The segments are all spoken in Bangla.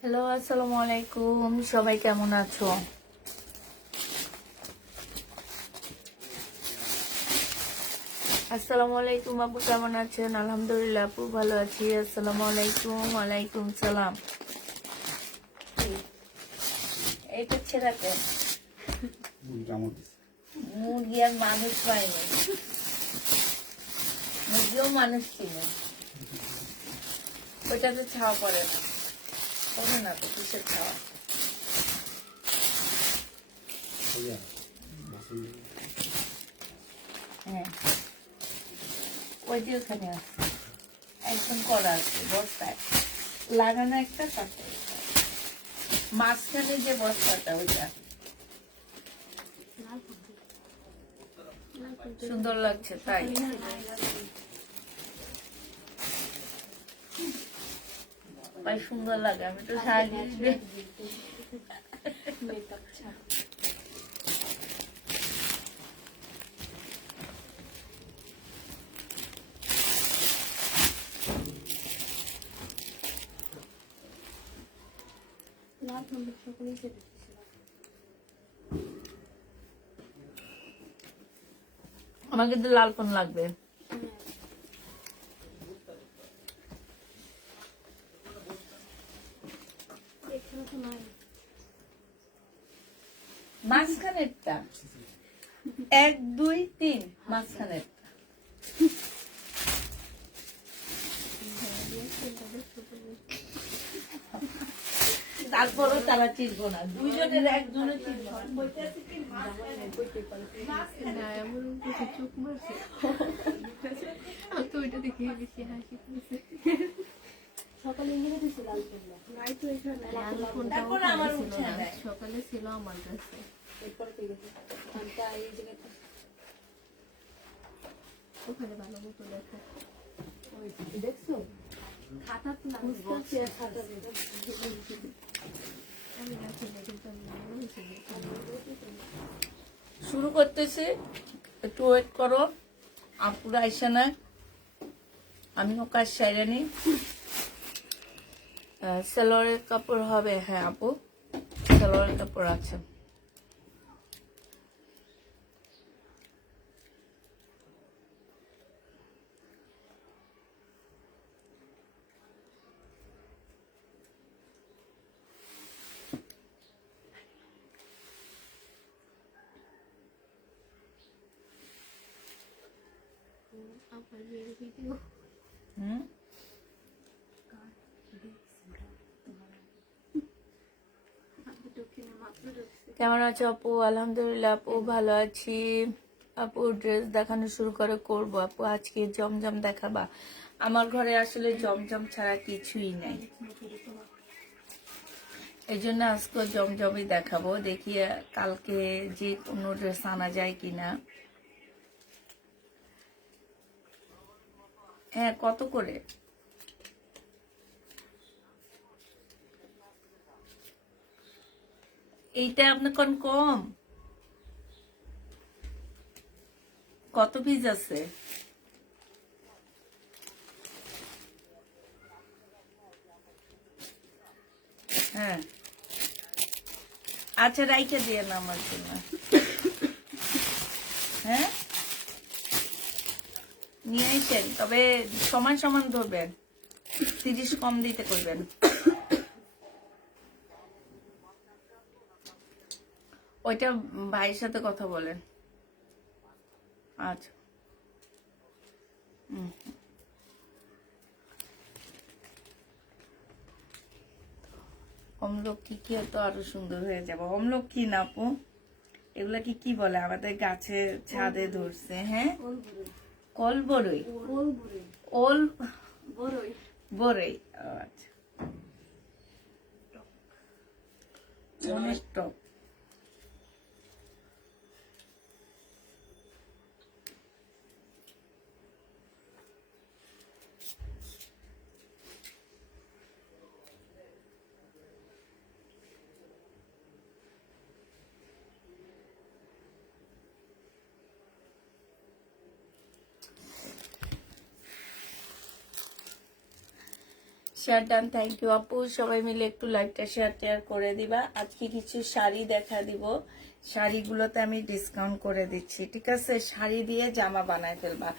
হ্যালো, আসসালামু আলাইকুম। সবাই কেমন আছো? আসসালামু আলাইকুম আপু, কেমন আছেন? আলহামদুলিল্লাহ আপু ভালো আছি। আসসালামু আলাইকুম। ওয়ালাইকুম সালাম। এইটা ছেড়াতে মুরগি আর মানুষ পাইনি, মুরগিও মানুষ ছিল, ওইটাতে ছাওয়া পড়ে না, পড়ে না তো কিসের ছাওয়া? হ্যাঁ, ওই যে ওখানে আছে, একদম করা আছে বস্তায় লাগানো একটা, তাতে মাঝখানে যে বস্তাটা ওইটা সুন্দর লাগছে তাই। ভাই সুন্দর লাগে, আমি তো শাড়ি আমার কিন্তু লাল কোন লাগবে। মাঝখানেরটা 1 2 3 মাঝখানেরটা তারপরও তারা চিনবো না, দুইজনের একজনের চিনবো সকালে ছিল আমার কাছে, ওখানে ভালো মতো দেখছো খাতা শুরু করতেছি, একটু ওয়েট করো। আপুরা আইসা না, আমিও কাজ সাইরা নি। সালোয়ারের কাপড় হবে? হ্যাঁ আপু, সালোয়ারের কাপড় আছে। কেমন আছো আপু? আলহামদুলিল্লাহ আপু ভালো আছি। আপু ড্রেস দেখানো শুরু করে করবো আপু, আজকে জমজম দেখাবা? আমার ঘরে আসলে জমজম ছাড়া কিছুই নাই, এই জন্য আজকে জমজমই দেখাবো। দেখি কালকে যে কোনো ড্রেস আনা যায় কিনা। হ্যাঁ, কত করে? এইটা আপনার কোন কম? কত পিস আছে? হ্যাঁ আচ্ছা, রাইখা দিয়ে না আমার জন্য। হ্যাঁ নিয়ে আসেন, তবে সমান সমান ধরবেন, 30 কম দিতে করবেন। ওইটা ভাইয়ের সাথে কথা বলেন। আচ্ছা অমলক্ষী কি তো আরো সুন্দর হয়ে যাবে। অমলক্ষী না আপু, এগুলা কি বলে আমাদের গাছে ছাদে ধরছে? হ্যাঁ, কলবরই, ওল বরই। আচ্ছা, অনেক টক। শেয়ার ডান, থ্যাংক ইউ আপু। সবাই মিলে একটু লাইভটা শেয়ার করে দিবা। আজকে কিছু শাড়ি দেখা দিব, শাড়িগুলোতে আমি ডিসকাউন্ট করে দিচ্ছি, ঠিক আছে? শাড়ি দিয়ে জামা বানায় ফেলবা।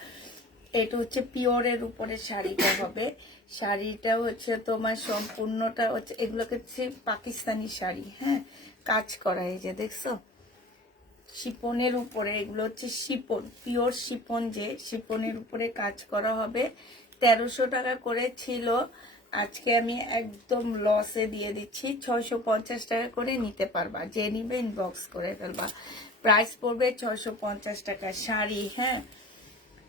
এটা হচ্ছে পিওরের উপরে শাড়িটা হবে। শাড়িটা হচ্ছে তোমার সম্পূর্ণটা হচ্ছে, এগুলোকে হচ্ছে পাকিস্তানি শাড়ি, হ্যাঁ, কাজ করা। এই যে দেখছো শিপনের উপরে, এগুলো হচ্ছে শিপন, পিওর শিপন, যে শিপনের উপরে কাজ করা হবে। 1300 টাকা করে ছিল, আজকে আমি একদম লসে দিয়ে দিচ্ছি। 650 টাকা করে নিতে পারবা, যে নিবে ইনবক্স করে ফেলবা। প্রাইস পড়বে 650 টাকা শাড়ি, হ্যাঁ।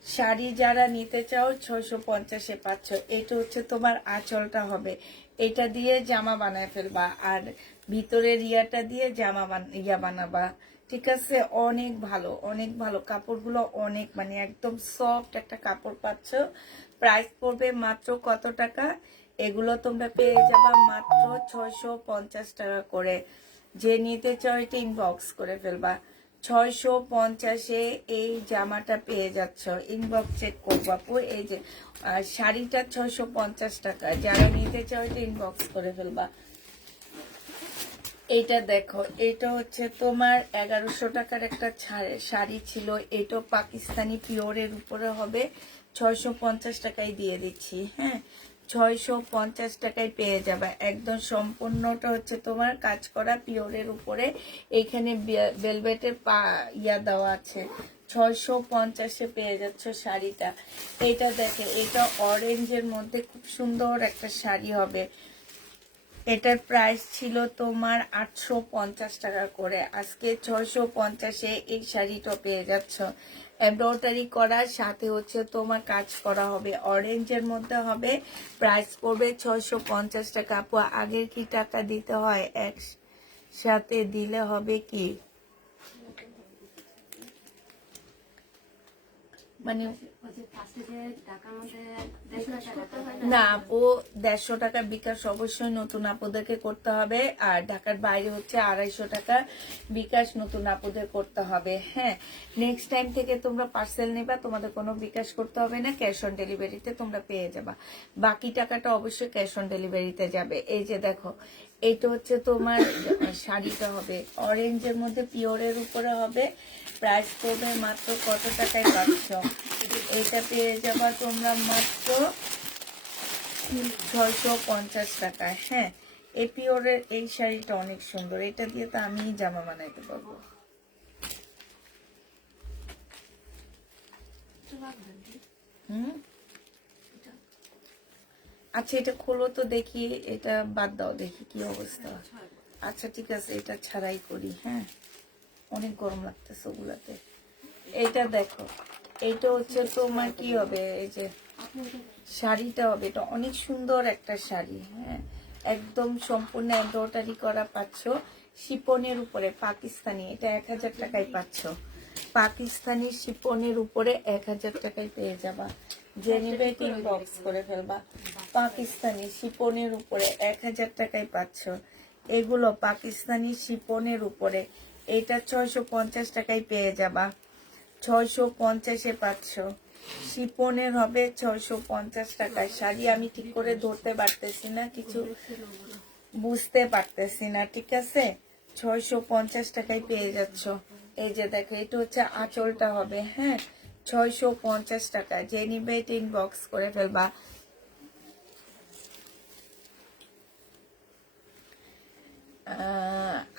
শাড়ি যারা নিতে চাও 650-এ পাচ্ছ। এটা হচ্ছে তোমার আঁচলটা হবে, এটা দিয়ে জামা বানায় ফেলবা, আর ভিতরের ইয়াটা দিয়ে জামা বানাবা, ঠিক আছে? অনেক ভালো, অনেক ভালো কাপড়গুলো, অনেক মানে একদম সফট একটা কাপড় পাচ্ছ। প্রাইস পড়বে মাত্র কত টাকা? এগুলো তোমরা পেয়ে যাবা মাত্র 650 টাকা করে। যে নিতে চাও এটা ইনবক্স করে ফেলবা। 650-এ এই জামাটা পেয়ে যাচ্ছ, ইনবক্স চেক করবো আপু। এই যে শাড়িটা 650 টাকা, যারা নিতে চাও এটা ইনবক্স করে ফেলবা। এইটা দেখো, এটা হচ্ছে তোমার 1100 টাকার একটা শাড়ি ছিল, এটা পাকিস্তানি পিওরের উপরে হবে। 650 টাকায় দিয়ে দিচ্ছি, হ্যাঁ। 650 টাকায় পেয়ে যাবে, একদম সম্পূর্ণটা হচ্ছে তোমার কাজ করা পিওরের উপরে। এখানে ভেলভেটের ইয়া দেওয়া আছে। 650-এ পেয়ে যাচ্ছ শাড়িটা। এটা দেখে, এটা অরেঞ্জের মধ্যে খুব সুন্দর একটা শাড়ি হবে। এটার প্রাইস ছিল তোমার 850 টাকা করে, আজকে 650-এ এই শাড়িটা পেয়ে যাচ্ছ। এমব্রয়ডারি করার সাথে হচ্ছে তোমার কাজ করা হবে, অরেঞ্জের মধ্যে হবে। প্রাইস পড়বে 650 টাকা। আপু আগের কি টাকা দিতে হয়? একসাথে দিলে হবে কি? মানে না আপু, 150 টাকা বিকাশ অবশ্যই নতুন আপুদেরকে করতে হবে, আর ঢাকার বাইরে হচ্ছে 250 টাকা বিকাশ নতুন আপুদের করতে হবে, হ্যাঁ। নেক্সট টাইম থেকে তোমরা পার্সেল নেবা, তোমাদের কোনো বিকাশ করতে হবে না, ক্যাশ অন ডেলিভারিতে তোমরা পেয়ে যাবা। বাকি টাকাটা অবশ্যই ক্যাশ অন ডেলিভারিতে যাবে। এই যে দেখো, এইটা হচ্ছে তোমার শাড়িটা হবে অরেঞ্জের মধ্যে, পিওরের উপরে হবে। প্রাইস পড়বে মাত্র কত টাকায় পাচ্ছ? এটা পেয়ে যাবা তোমরা মাত্র 650 টাকায়, হ্যাঁ। এই পিওরের এই শাড়িটা অনেক সুন্দর, এটা দিয়ে তো আমি জামা বানাইতে পারবো। আচ্ছা এটা খোলো তো দেখি, এটা বাদ দাও, দেখি কি অবস্থা। আচ্ছা ঠিক আছে, এটা ছাড়াই করি, হ্যাঁ। অনেক গরম লাগতেছে ওগুলাতে। এটা দেখো, এইটা হচ্ছে তোমার কি হবে, এই যে শাড়িটা হবে, এটা অনেক সুন্দর একটা শাড়ি, হ্যাঁ। একদম সম্পূর্ণ এমব্রয়ডারি করা পাচ্ছ, শিপনের উপরে পাকিস্তানি। এটা 1000 টাকায় পাচ্ছ, পাকিস্তানি শিপনের উপরে 1000 টাকায় পেয়ে যাবা। যে নিবে ইনবক্স করে ফেলবা। পাকিস্তানি শিপনের উপরে 1000 টাকায় পাচ্ছ, এগুলো পাকিস্তানি শিপনের উপরে। এটা 650 টাকায় পেয়ে যাবা, 650-এ পাচ্ছ। শিপনের হবে 650 টাকায় শাড়ি। আমি ঠিক করে ধরতে পারতেছি না, কিছু বুঝতে পারতেছি না, ঠিক আছে? 650 টাকায় পেয়ে যাচ্ছ। এই যে দেখো, এটা হচ্ছে আঁচলটা হবে, হ্যাঁ। 650 টাকা, যে নিবে এটা ইনবক্স করে ফেলবা।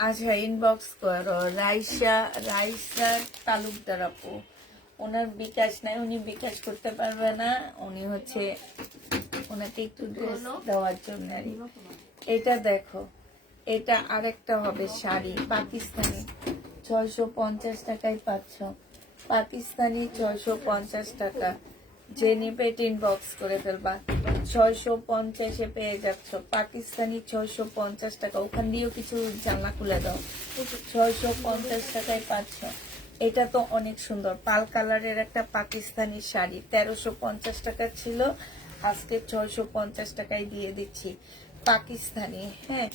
আচ্ছা ইনবক্স করো। রাইসা তালুকদার আপু, ওনার বিকাশ নাই, উনি বিকাশ করতে পারবে না, উনি হচ্ছে ওনাকে একটু ড্রেস দেওয়ার জন্য। এটা দেখো, এটা আরেকটা হবে শাড়ি পাকিস্তানি, 650 টাকায় পাচ্ছ। পাকিস্তানি 650 টাকা, যে নিবে ইনবক্স করে ফেলবা। 650-এ পেয়ে যাচ্ছ পাকিস্তানি, 650 টাকা। ওখান দিয়েও কিছু জানলা খুলে দাও। 650 টাকায় পাচ্ছ। এটা তো অনেক সুন্দর পাল কালারের একটা পাকিস্তানি শাড়ি, 1350 টাকা ছিল, আজকে 650 টাকায় দিয়ে দিচ্ছি। পাকিস্তানি, হ্যাঁ,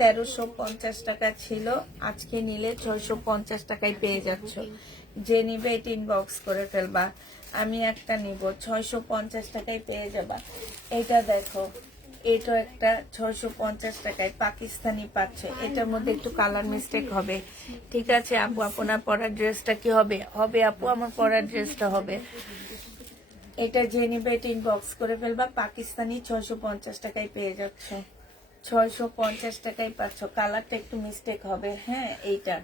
1350 টাকা ছিল, আজকে নিলে 650 টাকায় পেয়ে যাচ্ছ। যে নিবে এটা ইনবক্স করে ফেলবা। আমি একটা নিব, 650 টাকায় পেয়ে যাবা। এটা দেখো, এটা একটা 650 টাকায় পাকিস্তানি পাচ্ছে। এটার মধ্যে একটু কালার মিস্টেক হবে, ঠিক আছে আপু? আপনার পরার ড্রেসটা কি হবে? হবে আপু, আমার পরার ড্রেসটা হবে। এটা জেনি বেট ইনবক্স করে ফেলবা, পাকিস্তানি 650 টাকায় পেয়ে যাচ্ছ। 650 টাকায় পাচ্ছ। কালারটা একটু মিস্টেক হবে, হ্যাঁ। এইটা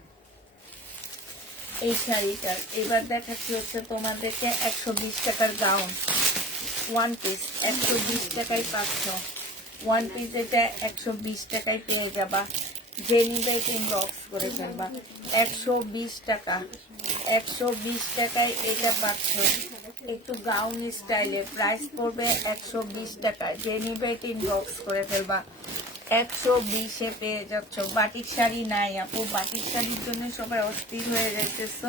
এই শাড়িটার এবার দেখাচ্ছি হচ্ছে তোমাদেরকে 120 টাকার গাউন, ওয়ান পিস 120 টাকায় পাচ্ছ। ওয়ান পিস এটা 120 টাকায় পেয়ে যাবা। জেনি বেট ইনবক্স করে ফেলবা, 120 টাকা। 120 টাকায় এটা পাচ্ছ, একটু গাউন স্টাইলে। প্রাইস পড়বে 120 টাকা। জেনি বেট ইনবক্স করে ফেলবা, 120-এ পেয়ে যাচ্ছ। বাটিক শাড়ি নাই আপু, বাটিক শাড়ির জন্য সবাই অস্থির হয়ে যাইতেছ।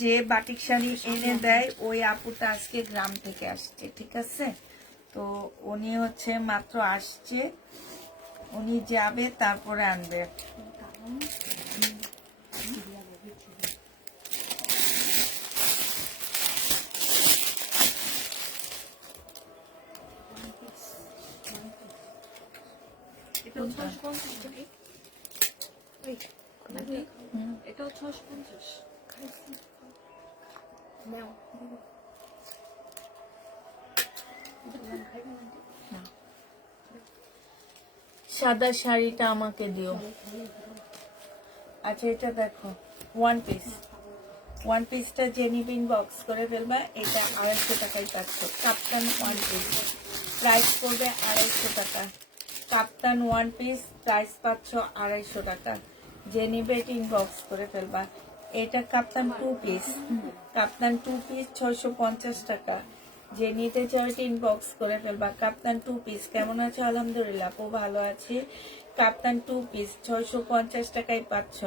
যে বাটিক শাড়ি এনে দেয় ওই আপুটা আজকে গ্রাম থেকে আসছে, ঠিক আছে? তো উনি হচ্ছে মাত্র আসছে, উনি যাবে তারপরে আনবে। এটাও 650 টাকা। এটাও 650। নাও। সাদা শাড়িটা আমাকে দিও। আচ্ছা এটা দেখো, ওয়ান পিস। ওয়ান পিসটা জেনিবিন বক্স করে ফেলবা, এটা 250 টাকায় পাচ্ছ। কাপ্তান ওয়ান পিস প্রাইস পড়বে 250 টাকা। কাপ্তান ওয়ান পিস প্রাইস পাচ্ছ 250 টাকা। জেনিবেট ইনবক্স করে ফেলবা। এটা কাপ্তান টু পিস, কাপ্তান টু পিস 650 টাকা। যে নিতে চাও এটা ইনবক্স করে ফেলবা। কাপ্তান টু পিস কেমন আছে? আলহামদুলিল্লাহ আপু ভালো আছি। কাপ্তান টু পিস 650 টাকায় পাচ্ছ।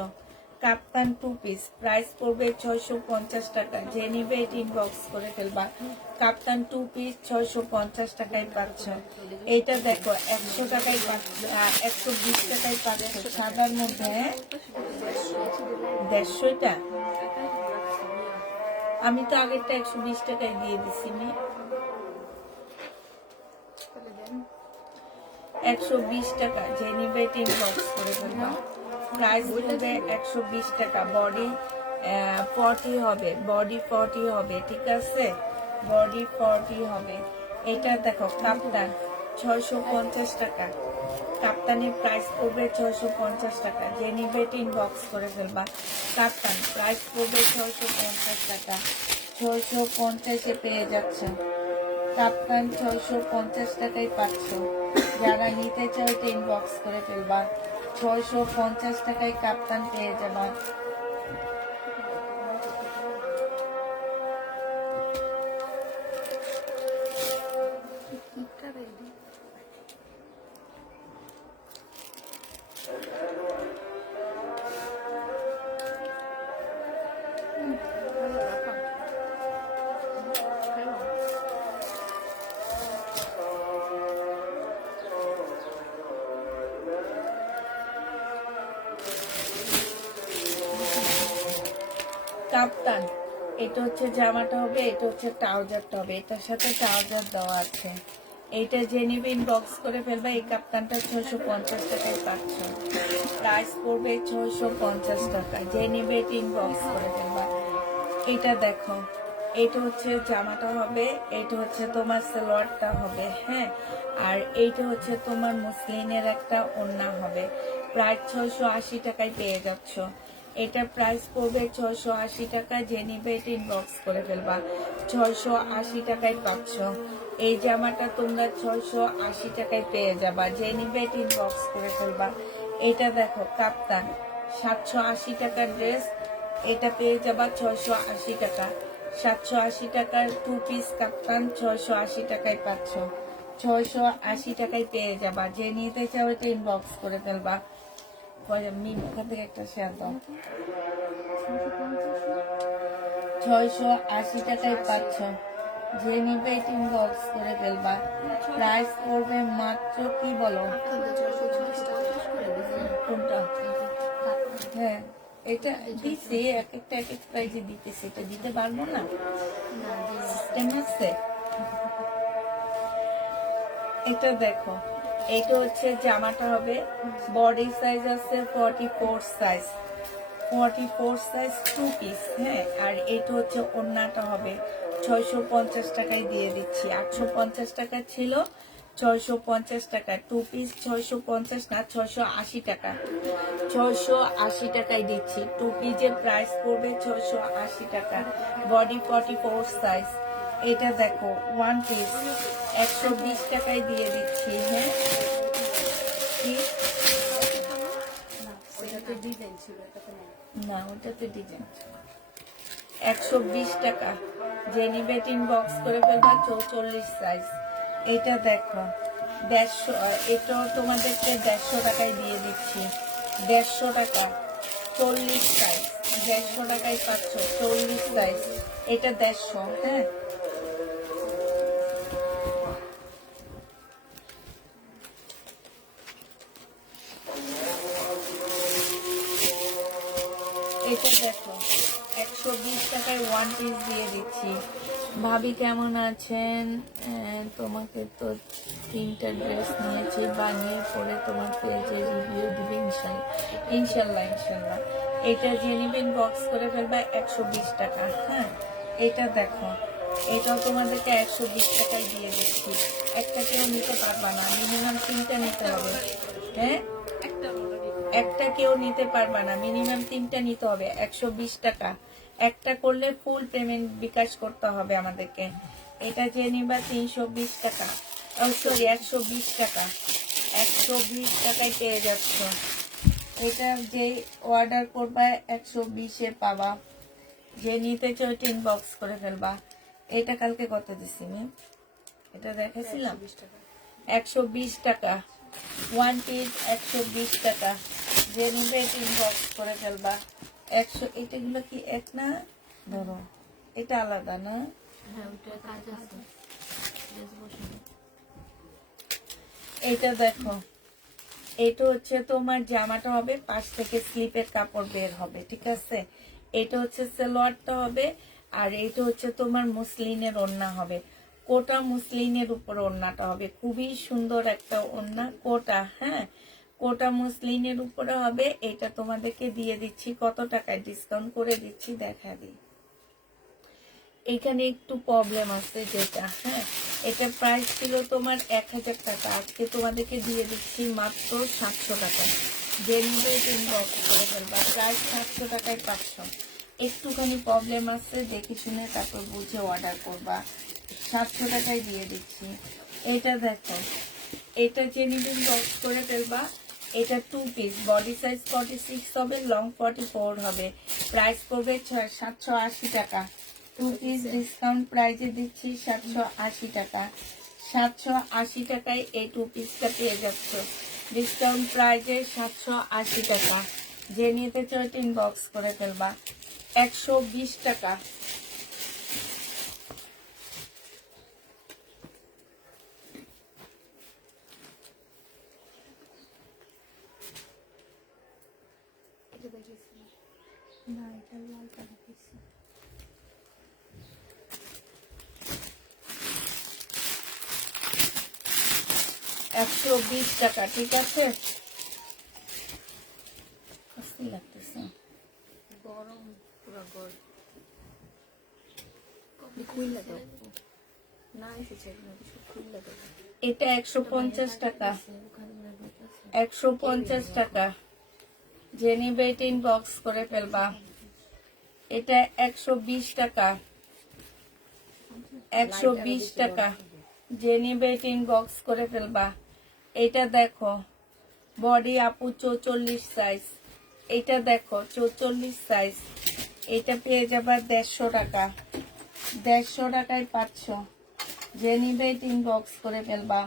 কাপ্তান টু পিস প্রাইস পড়বে 650 টাকা। যে নিবে এটা ইনবক্স করে ফেলবা। কাপ্তান টু পিস 650 টাকায় পাচ্ছ। এইটা দেখো 100 টাকায় পাচ্ছ, 120 টাকায় পাচ্ছ সাদার মধ্যে। 150 আমি তো আগেরটা 120 টাকায় দিয়ে দিছি। 120 টাকা। জেনিবেট ইনবক্স করে ফেলবা। প্রাইস পড়বে 120 টাকা। বডি 40 হবে, বডি 40 হবে, ঠিক আছে? বডি 40 হবে। এটা দেখো কাপ্তান 650 টাকা। কাপ্তানের প্রাইস পড়বে 650 টাকা। জেনিবেট ইনবক্স করে ফেলবা। কাপ্তান প্রাইস পড়বে 650 টাকা। 650-এ পেয়ে যাচ্ছে। কাপ্তান 650 টাকায় পাচ্ছ। যারা নিতে চাও এটা ইনবক্স করে ফেলবা। 650 টাকায় কাপ্তান পেয়ে যাবা। কাপ্তান এটা হচ্ছে জামাটা হবে, এটা হচ্ছে ট্রাউজারটা হবে। এটার সাথে ট্রাউজার দেওয়া আছে। এইটা জেনিবে ইনবক্স করে ফেলবা। এই কাপ্তানটা 650 টাকায় পাচ্ছ। প্রাইস পড়বে 650 টাকা। জেনিবে ইনবক্স করে ফেলবা। এটা দেখো, এটা হচ্ছে জামাটা হবে, এটা হচ্ছে তোমার সালোয়ারটা হবে, হ্যাঁ। আর এইটা হচ্ছে তোমার মুসলিনের একটা ওড়না হবে। প্রায় 680 টাকায় পেয়ে যাচ্ছ। এটা প্রাইস পড়বে 680 টাকা। যে নিবে এটা ইনবক্স করে ফেলবা। 680 টাকায় পাচ্ছ। এই জামাটা তোমরা 680 টাকায় পেয়ে যাবা। যে নিবে এটা ইনবক্স করে ফেলবা। এটা দেখো কাপ্তান 780 টাকার ড্রেস, এটা পেয়ে যাবা 680 টাকা। 780 টাকার টু পিস কাপ্তান 680 টাকায় পাচ্ছ। 680 টাকায় পেয়ে যাবা। যে নিতে চাও এটা ইনবক্স করে ফেলবা। ওখান থেকে একটা শেয়ার দাও। 680 টাকায় পাচ্ছ। যে নিবে এটা ইনবক্স করে ফেলবা। প্রাইস পড়বে মাত্র, কি বলো কোনটা? হ্যাঁ এটা দিছে, এক একটা এক এক প্রাইজে দিতেছে, এটা দিতে পারবো না। সিস্টেম আছে। এটা দেখো, এটা হচ্ছে জামাটা হবে, বডি সাইজ আছে 44 সাইজ, 44 সাইজ 2 পিস, হ্যাঁ। আর এটা হচ্ছে ওড়নাটা হবে 650 টাকায় দিয়ে দিচ্ছি। 850 টাকা ছিল, 650 টাকা 2 পিস, 650 না 680 টাকা, 680 টাকায় দিচ্ছি। 2 পিসের প্রাইস পড়বে 680 টাকা, বডি 44 সাইজ। এটা দেখো 1 পিস 120 টাকায় দিয়ে দিচ্ছি, হ্যাঁ। কি? না, ওটাতে ডিজাইন ছিল। 120 টাকা, যে নিবে ইনবক্স করে ফেলবা, 44 সাইজ। এটা দেখো 150, এটা তোমাদেরকে 150 টাকায় দিয়ে দিচ্ছি, 150 টাকা 40 সাইজ, 150 টাকায় পাচ্ছ 40 সাইজ। এটা 150, হ্যাঁ। এটা দেখো 120 টাকায় 1 পিস দিয়ে দিচ্ছি। ভাবি কেমন আছেন? তোমাকে তো 3টা ড্রেস নিয়েছি, বানিয়ে পরে তোমার পেজে রিভিউ দিবে ইনশাল্লাহ ইনশাল্লাহ। এটা যে নেবেন বক্স করে ফেলবা 120 টাকা, হ্যাঁ। এটা দেখো, এটাও তোমাদেরকে 120 টাকায় দিয়ে দিচ্ছি। একটা কেউ নিতে পারবা না, মিনিমাম 3টা নিতে হবে, হ্যাঁ। একটা কেউ নিতে পারবা না, মিনিমাম 3টা নিতে হবে। 120 টাকা, একটা করলে ফুল পেমেন্ট বিকাশ করতে হবে আমাদেরকে। এটা যে নিবা 320 টাকা, সরি 120 টাকা, 120 টাকায় পেয়ে যাচ্ছ। এটা যে অর্ডার করবা 120-এ পাবা, যে নিতে চাও ইনবক্স করে ফেলবা। এটা কালকে কত দিছি ম্যাম? এটা দেখাইছিলাম 120 টাকা, 1 পিস 120 টাকা, যে নিবে ইনবক্স করে ফেলবা। 100, এটাগুলো কি এক না? ধরো এটা আলাদা না? এটা দেখো, এটা হচ্ছে তোমার জামাটা হবে, পাশ থেকে স্লিপের কাপড় বের হবে, ঠিক আছে। এটা হচ্ছে সালোয়ারটা হবে, আর এটা হচ্ছে তোমার মুসলিনের ওড়না হবে, কোটা মুসলিনের উপর ওড়নাটা হবে। খুবই সুন্দর একটা ওড়না, কোটা, হ্যাঁ, কোটা মুসলিনের উপরে হবে। এটা তোমাদেরকে দিয়ে দিচ্ছি কত টাকায়, ডিসকাউন্ট করে দিচ্ছি, দেখা দিই। এখানে একটু প্রবলেম আছে যেটা, হ্যাঁ, এটা প্রাইস ছিল তোমার 1000 টাকা, আজকে তোমাদেরকে দিয়ে দিচ্ছি মাত্র 700 টাকা। যে নিবে ইনবক্স করে ফেলবা, প্রাইস 700 টাকায় পাচ্ছ। একটুখানি প্রবলেম আছে, দেখে শুনে তারপর বুঝে অর্ডার করবা। 700 টাকায় দিয়ে দিচ্ছি। এটা দেখো, এটা যে নিবে ইনবক্স করে ফেলবা। এটা 2 পিস, বডি সাইজ 46 হবে, লং 44 হবে, প্রাইস পড়বে 780 টাকা। 2 পিস ডিসকাউন্ট প্রাইজে দিচ্ছি 780 টাকা। 780 টাকায় এই 2 পিসটা পেয়ে যাচ্ছ, ডিসকাউন্ট প্রাইজে 780 টাকা। যে নিতে চাও ইনবক্স করে ফেলবা। 120 টাকা, না এটা লাল কালার দিচ্ছি। 120 টাকা, ঠিক আছে। কষ্ট লাগতেছে, গরম, পুরো গরম। এটা 150 টাকা, 150 টাকা। যে নিবে ইনবক্স করে ফেলবা। এটা 120 টাকা, 120 টাকা। যে নিবে ইনবক্স করে ফেলবা। এটা দেখো, বডি আপু 44 সাইজ, এটা দেখো 44 সাইজ। এটা পেয়ে যাবা 150 টাকা, 150 টাকায় পাচ্ছ। যে নিবে ইনবক্স করে ফেলবা।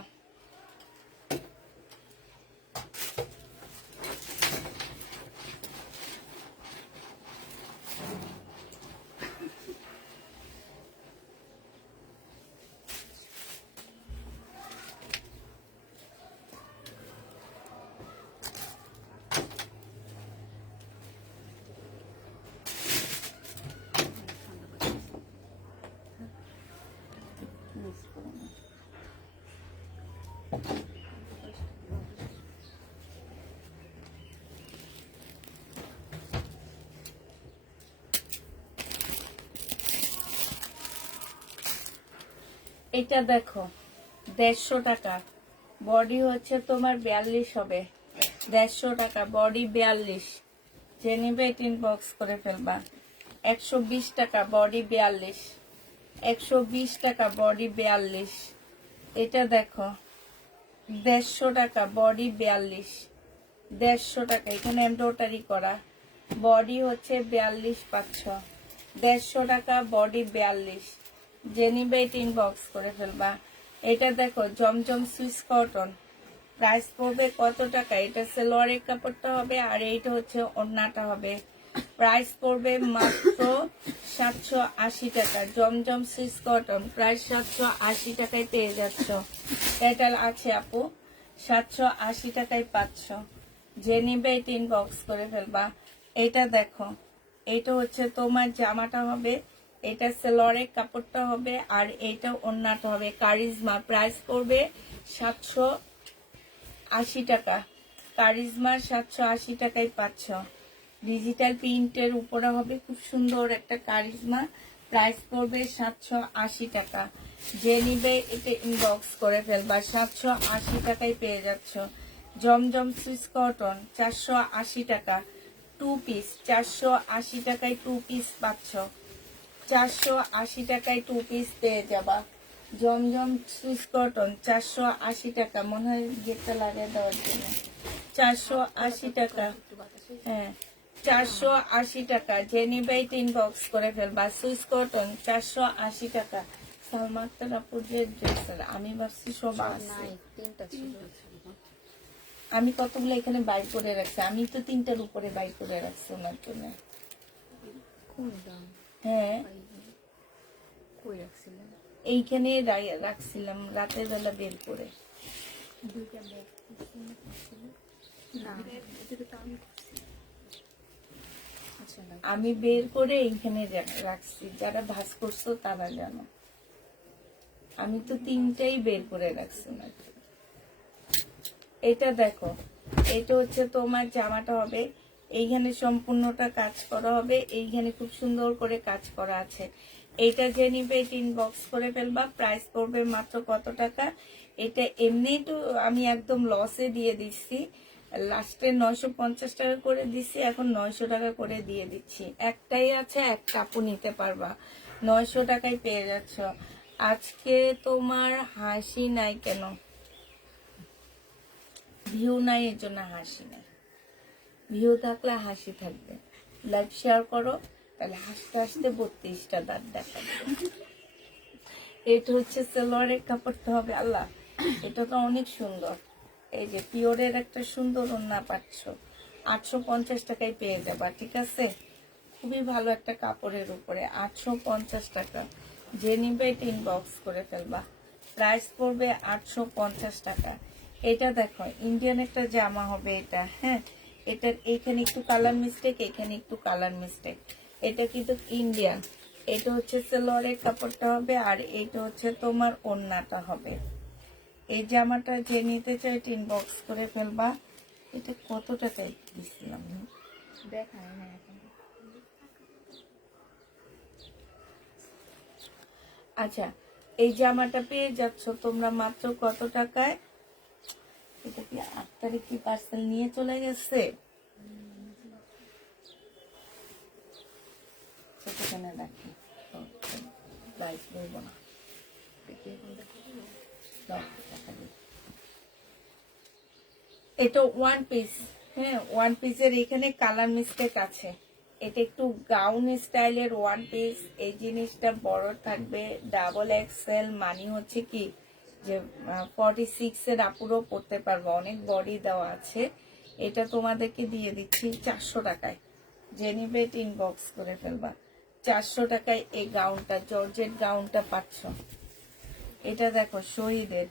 এটা দেখো 150 টাকা, বডি হচ্ছে তোমার 42 হবে। 150 টাকা বডি 42, যে নিবে ইনবক্স করে ফেলবা। 120 টাকা বডি 42, 120 টাকা বডি 42। এটা দেখো 150 টাকা বডি 42, 150 টাকা, এখানে এমব্রয়ডারি করা, বডি হচ্ছে 42 পাচ্ছ। 150 টাকা বডি 42, যে নিবে ইনবক্স করে ফেলবা। এটা দেখো জমজম সুইস কটন, প্রাইস পড়বে কত টাকা? এটা সেলোয়ারের কাপড়টা হবে আর এইটা হচ্ছে ওড়নাটা হবে। প্রাইস পড়বে মাত্র 780 টাকা। জমজম সুইস কটন প্রাইস 780 টাকায় পেয়ে যাচ্ছ। এটা আছে আপু, 780 টাকায় পাচ্ছ, যে নিবে এটা ইনবক্স করে ফেলবা। এটা দেখো, এটা হচ্ছে তোমার জামাটা হবে, এটা সেলোয়ারের কাপড়টা হবে আর এইটা ওড়নাটা হবে। কারিজমা প্রাইস পড়বে 780 টাকা। কারিজমা 780 টাকায় পাচ্ছ। ডিজিটাল প্রিন্টের উপরে হবে, খুব সুন্দর একটা কারিজমা, প্রাইস পড়বে 780 টাকা। যে নিবে এটা ইনবক্স করে ফেলবা, 780 টাকায় পেয়ে যাচ্ছ। জমজম সুইস কটন 480 টাকা, 2 পিস 480 টাকায় 2 পিস পাচ্ছ। 480 টাকায় 2 পিস পেয়ে যাবা। জমজম সুইস কটন 480 টাকা, মনে হয় যেটা লাগিয়ে দেওয়ার জন্য। 480 টাকা, হ্যাঁ 480 টাকা, যে নিবে ইনবক্স করে ফেলবা। সুইস কটন 480 টাকা। সালমা আক্তার আপুর যে ড্রেসের, আমি ভাবছি সব আছে, আমি কতগুলো এখানে বাইর করে রাখছি, আমি তো 3টার উপরে বাইর করে রাখছি ওনার জন্য। হ্যাঁ এইখানে রাখছিলাম রাতের বেলা বের করে। আমি বের করে এইখানে রাখছি, যারা ভাঁজ করছো তারা জানো, আমি তো 3টাই বের করে রাখছি না। এটা দেখো, এটা হচ্ছে তোমার জামাটা হবে, এইখানে সম্পূর্ণটা কাজ করা হবে, এইখানে খুব সুন্দর করে কাজ করা আছে। এইটা যে নিবে এটা ইনবক্স করে ফেলবা। প্রাইস পড়বে মাত্র কত টাকা? এটা এমনি তো আমি একদম লসে দিয়ে দিচ্ছি, লাস্টে 950 টাকা করে দিচ্ছি, এখন 900 টাকা করে দিয়ে দিচ্ছি। একটাই আছে, একটা আপু নিতে পারবা, 900 টাকায় পেয়ে যাচ্ছ। আজকে তোমার হাসি নাই কেন? ভিউ নাই এর জন্য হাসি নাই, ভিউ থাকলে হাসি থাকবে। লাইভ শেয়ার করো, তাহলে হাসতে হাসতে 32টা দাঁত দেখাবে। এটা হচ্ছে সালোয়ারের কাপড়টা হবে, আল্লাহ এটা তো অনেক সুন্দর। এই যে পিওরের একটা সুন্দর ওড়না পাচ্ছ, 850 টাকায় পেয়ে যাবা, ঠিক আছে? খুবই ভালো একটা কাপড়ের উপরে 850 টাকা। যে নিবে এটা ইনবক্স করে ফেলবা। প্রাইস পড়বে 850 টাকা। এটা দেখো ইন্ডিয়ান একটা জামা হবে এটা, হ্যাঁ এটার এইখানে একটু কালার মিস্টেক, এখানে একটু কালার মিস্টেক, এটা কিন্তু ইন্ডিয়ান। এটা হচ্ছে সালোয়ারের কাপড়টা হবে আর এটা হচ্ছে তোমার ওড়নাটা হবে। এই জামাটা যে নিতে চাই ইনবক্স করে ফেলবা। এটা কত টাকায় দিচ্ছিলাম দেখায় না এখন। আচ্ছা, এই জামাটা পেয়ে যাচ্ছ তোমরা মাত্র কত টাকায়? এটা কি 8 তারিখ কি পার্সেল নিয়ে চলে গেছে? সেখানে রাখি, প্রাইস বলবো না। এটা 1 পিস, হ্যাঁ 1 পিসের এখানে কালার মিস্টেক আছে। এটা একটু গাউন স্টাইলের 1 পিস। এই জিনিসটা বড় থাকবে, ডাবল এক্সেল, মানে হচ্ছে কি যে 46 এর আপুরও পড়তে পারবো, অনেক বডি দেওয়া আছে। এটা তোমাদেরকে দিয়ে দিচ্ছি 400 টাকায়। যে নিবে ইনবক্স করে ফেলবা। 400 টাকায় এই গাউনটা, জর্জেট গাউনটা পাচ্ছ। এটা দেখো শহীদের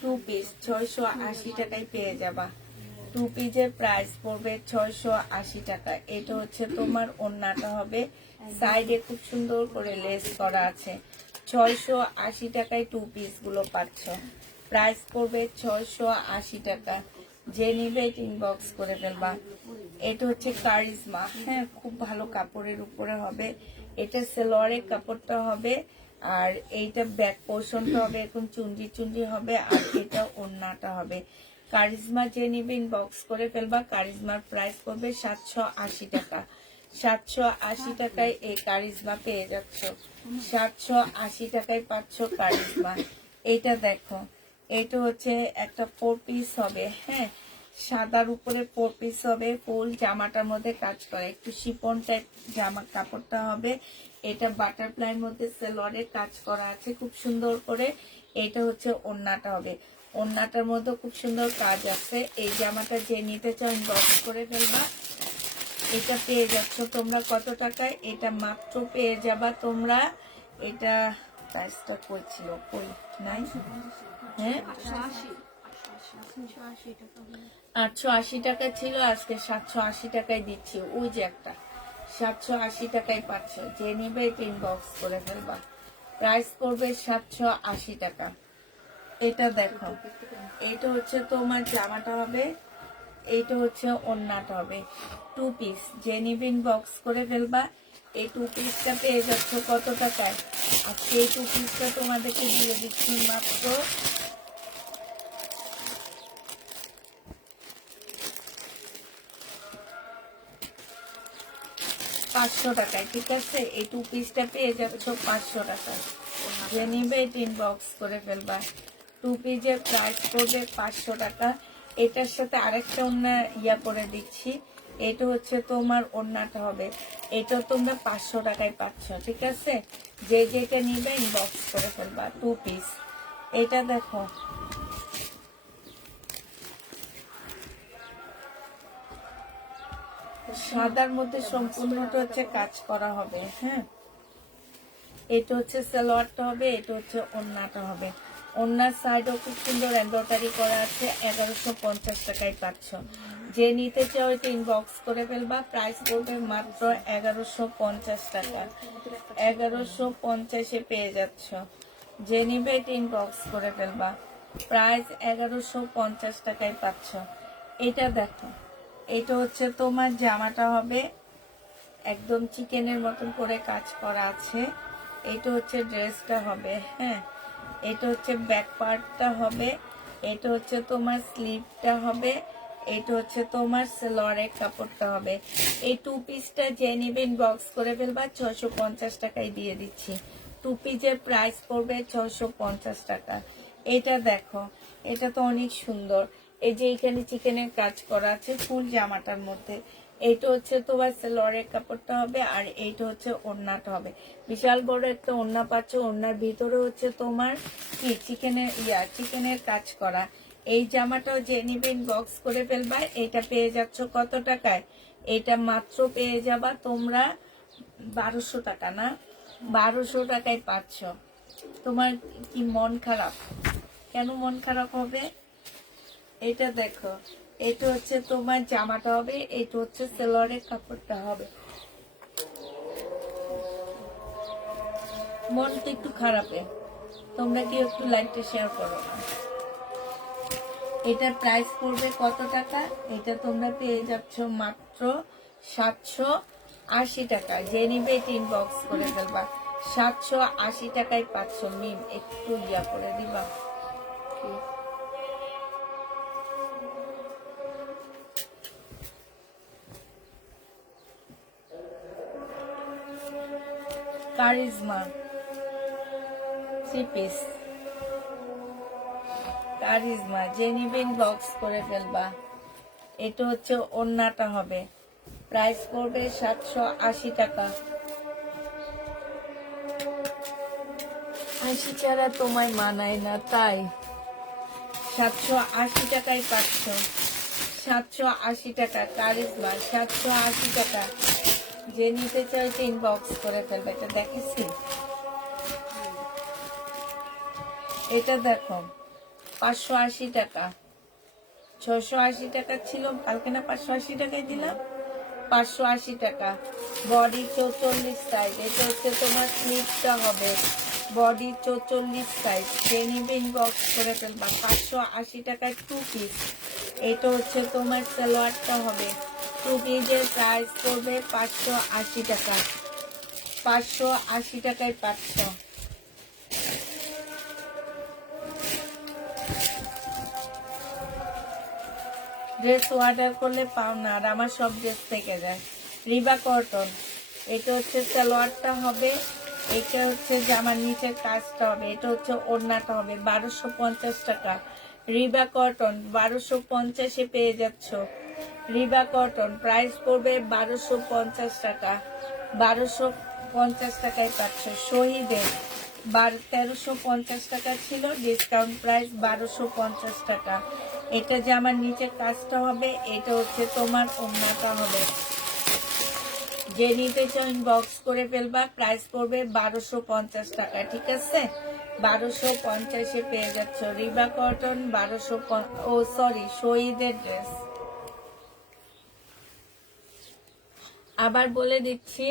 2 পিস 680 টাকায় পেয়ে যাবা। 2 পিসের প্রাইস পড়বে 680 টাকা। এটা হচ্ছে তোমার ওড়নাটা হবে, সাইডে খুব সুন্দর করে লেস করা আছে। 680 টাকায় 2 পিস গুলো পাচ্ছ। প্রাইস পড়বে 680 টাকা। যে নিবে ইনবক্স করে ফেলবা। এটা হচ্ছে কারিজমা, হ্যাঁ খুব ভালো কাপড়ের উপরে হবে। এটা সালোয়ারের কাপড়টা হবে আর এইটা ব্যাক পোর্শনটা হবে এরকম চুনরি চুনরি হবে, আর এটা ওড়নাটা হবে। কারিজমা যে নিবে ইনবক্স করে ফেলবা। কারিজমার প্রাইস পড়বে 780 টাকা। 780 টাকায় এই কারিজমা পেয়ে যাচ্ছ। 780 টাকায় পাচ্ছ কারিজমা। এইটা দেখো, এটা হচ্ছে একটা 4 পিস হবে, হ্যাঁ, সাদার উপরে 4 পিস হবে, ফুল জামাটার মধ্যে কাজ করে, একটু শিপন টাইপ জামা কাপড়টা হবে। এটা বাটারফ্লাইয়ের মধ্যে সেলোয়ারের কাজ করা আছে খুব সুন্দর করে। এটা হচ্ছে ওড়নাটা হবে, ওড়নাটার মধ্যে খুব সুন্দর কাজ আছে। এই জামাটা যে নিতে চাও ইনবক্স করে ফেলবা। এটা পেয়ে যাচ্ছ তোমরা কত টাকায়? এটা মাত্র পেয়ে যাবা তোমরা, এটা প্রাইসটা কই ছিল, কই নাই, হ্যাঁ 880 টাকা ছিল, আজকে 780 টাকায় দিচ্ছি। ওই যে একটা 780 টাকায় পাচ্ছ, যে নিবে এটা ইনবক্স করে ফেলবা। প্রাইস পড়বে 780 টাকা। এটা দেখো, এটা হচ্ছে তোমার জামাটা হবে, এইটা হচ্ছে ওড়নাটা হবে, 2 পিস। যে নিবে ইনবক্স করে ফেলবা। এই 2 পিসটা পেয়ে যাচ্ছ কত টাকায়? আজকে এই 2 পিসটা তোমাদেরকে দিয়ে দিচ্ছি মাত্র 500 টাকায়, ঠিক আছে? এই 2 পিসটা পেয়ে যাচ্ছ 500 টাকায়। যে নিবে এটা ইনবক্স করে ফেলবা। 2 পিসের প্রাইস পড়বে 500 টাকা। এটার সাথে আরেকটা ওড়না ইয়া করে দিচ্ছি, এটা হচ্ছে তোমার ওড়নাটা হবে, এটা তোমরা 500 টাকায় পাচ্ছ, ঠিক আছে? যে যেটা নিবে ইনবক্স করে ফেলবা। 2 পিস। এটা দেখো, সাদার মধ্যে সম্পূর্ণটা হচ্ছে কাজ করা হবে, হ্যাঁ। এটা হচ্ছে সালোয়ারটা হবে, এটা হচ্ছে ওড়নাটা হবে। ওড়নার সাইডও খুব সুন্দর এমব্রয়ডারি করা আছে। 1150 টাকায় পাচ্ছ। যে নিতে চাও এটা ইনবক্স করে ফেলবা। প্রাইস পড়বে মাত্র 1150 টাকা। 1150-এ পেয়ে যাচ্ছ। যে নিবে এটা ইনবক্স করে ফেলবা। প্রাইস 1150 টাকায় পাচ্ছ। এটা দেখো, এটা হচ্ছে তোমার জামাটা হবে, একদম চিকেনের মতন করে কাজ করা আছে। এটা হচ্ছে ড্রেসটা হবে, হ্যাঁ। এটা হচ্ছে ব্যাক পার্টটা হবে, এটা হচ্ছে তোমার স্লিভটা হবে, এটা হচ্ছে তোমার সালোয়ারের কাপড়টা হবে। এই 2 পিসটা যে নিবে ইনবক্স করে ফেলবা। 650 টাকায় দিয়ে দিচ্ছি। 2 পিসের প্রাইস পড়বে 650 টাকা। এটা দেখো, এটা তো অনেক সুন্দর। এই যে এখানে চিকেনের কাজ করা আছে ফুল জামাটার মধ্যে। এইটা হচ্ছে তোমার সালোয়ারের কাপড়টা হবে, আর এইটা হচ্ছে ওড়নাটা হবে। বিশাল বড় একটা ওড়না পাচ্ছ। ওড়নার ভিতরে হচ্ছে তোমার কি চিকেনের কাজ করা। এই জামাটাও যে নিবে ইনবক্স করে ফেলবা। এটা পেয়ে যাচ্ছ কত টাকায়? এটা মাত্র পেয়ে যাবা তোমরা 1200 টাকা, না 1200 টাকায় পাচ্ছ। তোমার কি মন খারাপ? কেন মন খারাপ হবে? এটা দেখো, এটা হচ্ছে তোমার জামাটা হবে, এটা হচ্ছে সালোয়ারের কাপড়টা হবে। মন তো একটু খারাপে, তোমরা কি একটু লাইকটা শেয়ার করো না? এটার প্রাইস পড়বে কত টাকা? এটা তোমরা পেয়ে যাচ্ছ মাত্র 780 টাকা। যে নিবে এটা ইনবক্স করে ফেলবা। 780 টাকায় পাচ্ছ। মিম একটু ইয়া করে দিবা। Charisma 3 piece. কারিজমা যে নিবে ইনবক্স করে ফেলবা। এটা হচ্ছে ওড়নাটা হবে, প্রাইস পড়বে 780 টাকা। 80 ছাড়া তোমায় মানায় না, তাই 780 টাকায় পাচ্ছ। 780 টাকা কারিজমা, 780 টাকা। যে নিতে চাইছে ইনবক্স করে ফেলবে। এটা দেখেছি, এটা দেখো 580 টাকা। 680 টাকা ছিল কালকে, না 580 টাকায় দিলাম। 580 টাকা। Body 44 size. এটা হচ্ছে তোমার স্লিভটা হবে, বডি 44 সাইজ। যে নিবে ইনবক্স করে ফেলবা। 580 টাকায় 2 পিস। এটা হচ্ছে তোমার সালোয়ারটা হবে। 2 পিসের প্রাইস পড়বে 580 টাকা। 580 টাকায় পাচ্ছ। ড্রেস অর্ডার করলে পাও না, আর আমার সব ড্রেস থেকে যায়। রিবা কটন, এটা হচ্ছে সালোয়ারটা হবে, এটা হচ্ছে জামার নিচের কাজটা হবে, এটা হচ্ছে ওড়নাটা হবে। 1250 টাকা। রিবা কটন 1250-এ পেয়ে যাচ্ছ। রিবা কটন প্রাইস পড়বে 1250 টাকা। 1250 টাকায় পাচ্ছ। শহীদের 1350 টাকা ছিল, ডিসকাউন্ট প্রাইস 1250 টাকা। এটা যে আমার নিচের কাজটা হবে, এটা হচ্ছে তোমার ওড়নাটা হবে। যে নিতে চাও ইনবক্স করে ফেলবা, প্রাইস পড়বে 1250 টাকা, ঠিক আছে? 1250-এ পেয়ে যাচ্ছ রিবা কটন। 1250, শহীদের ড্রেস। আবার বলে দিচ্ছি,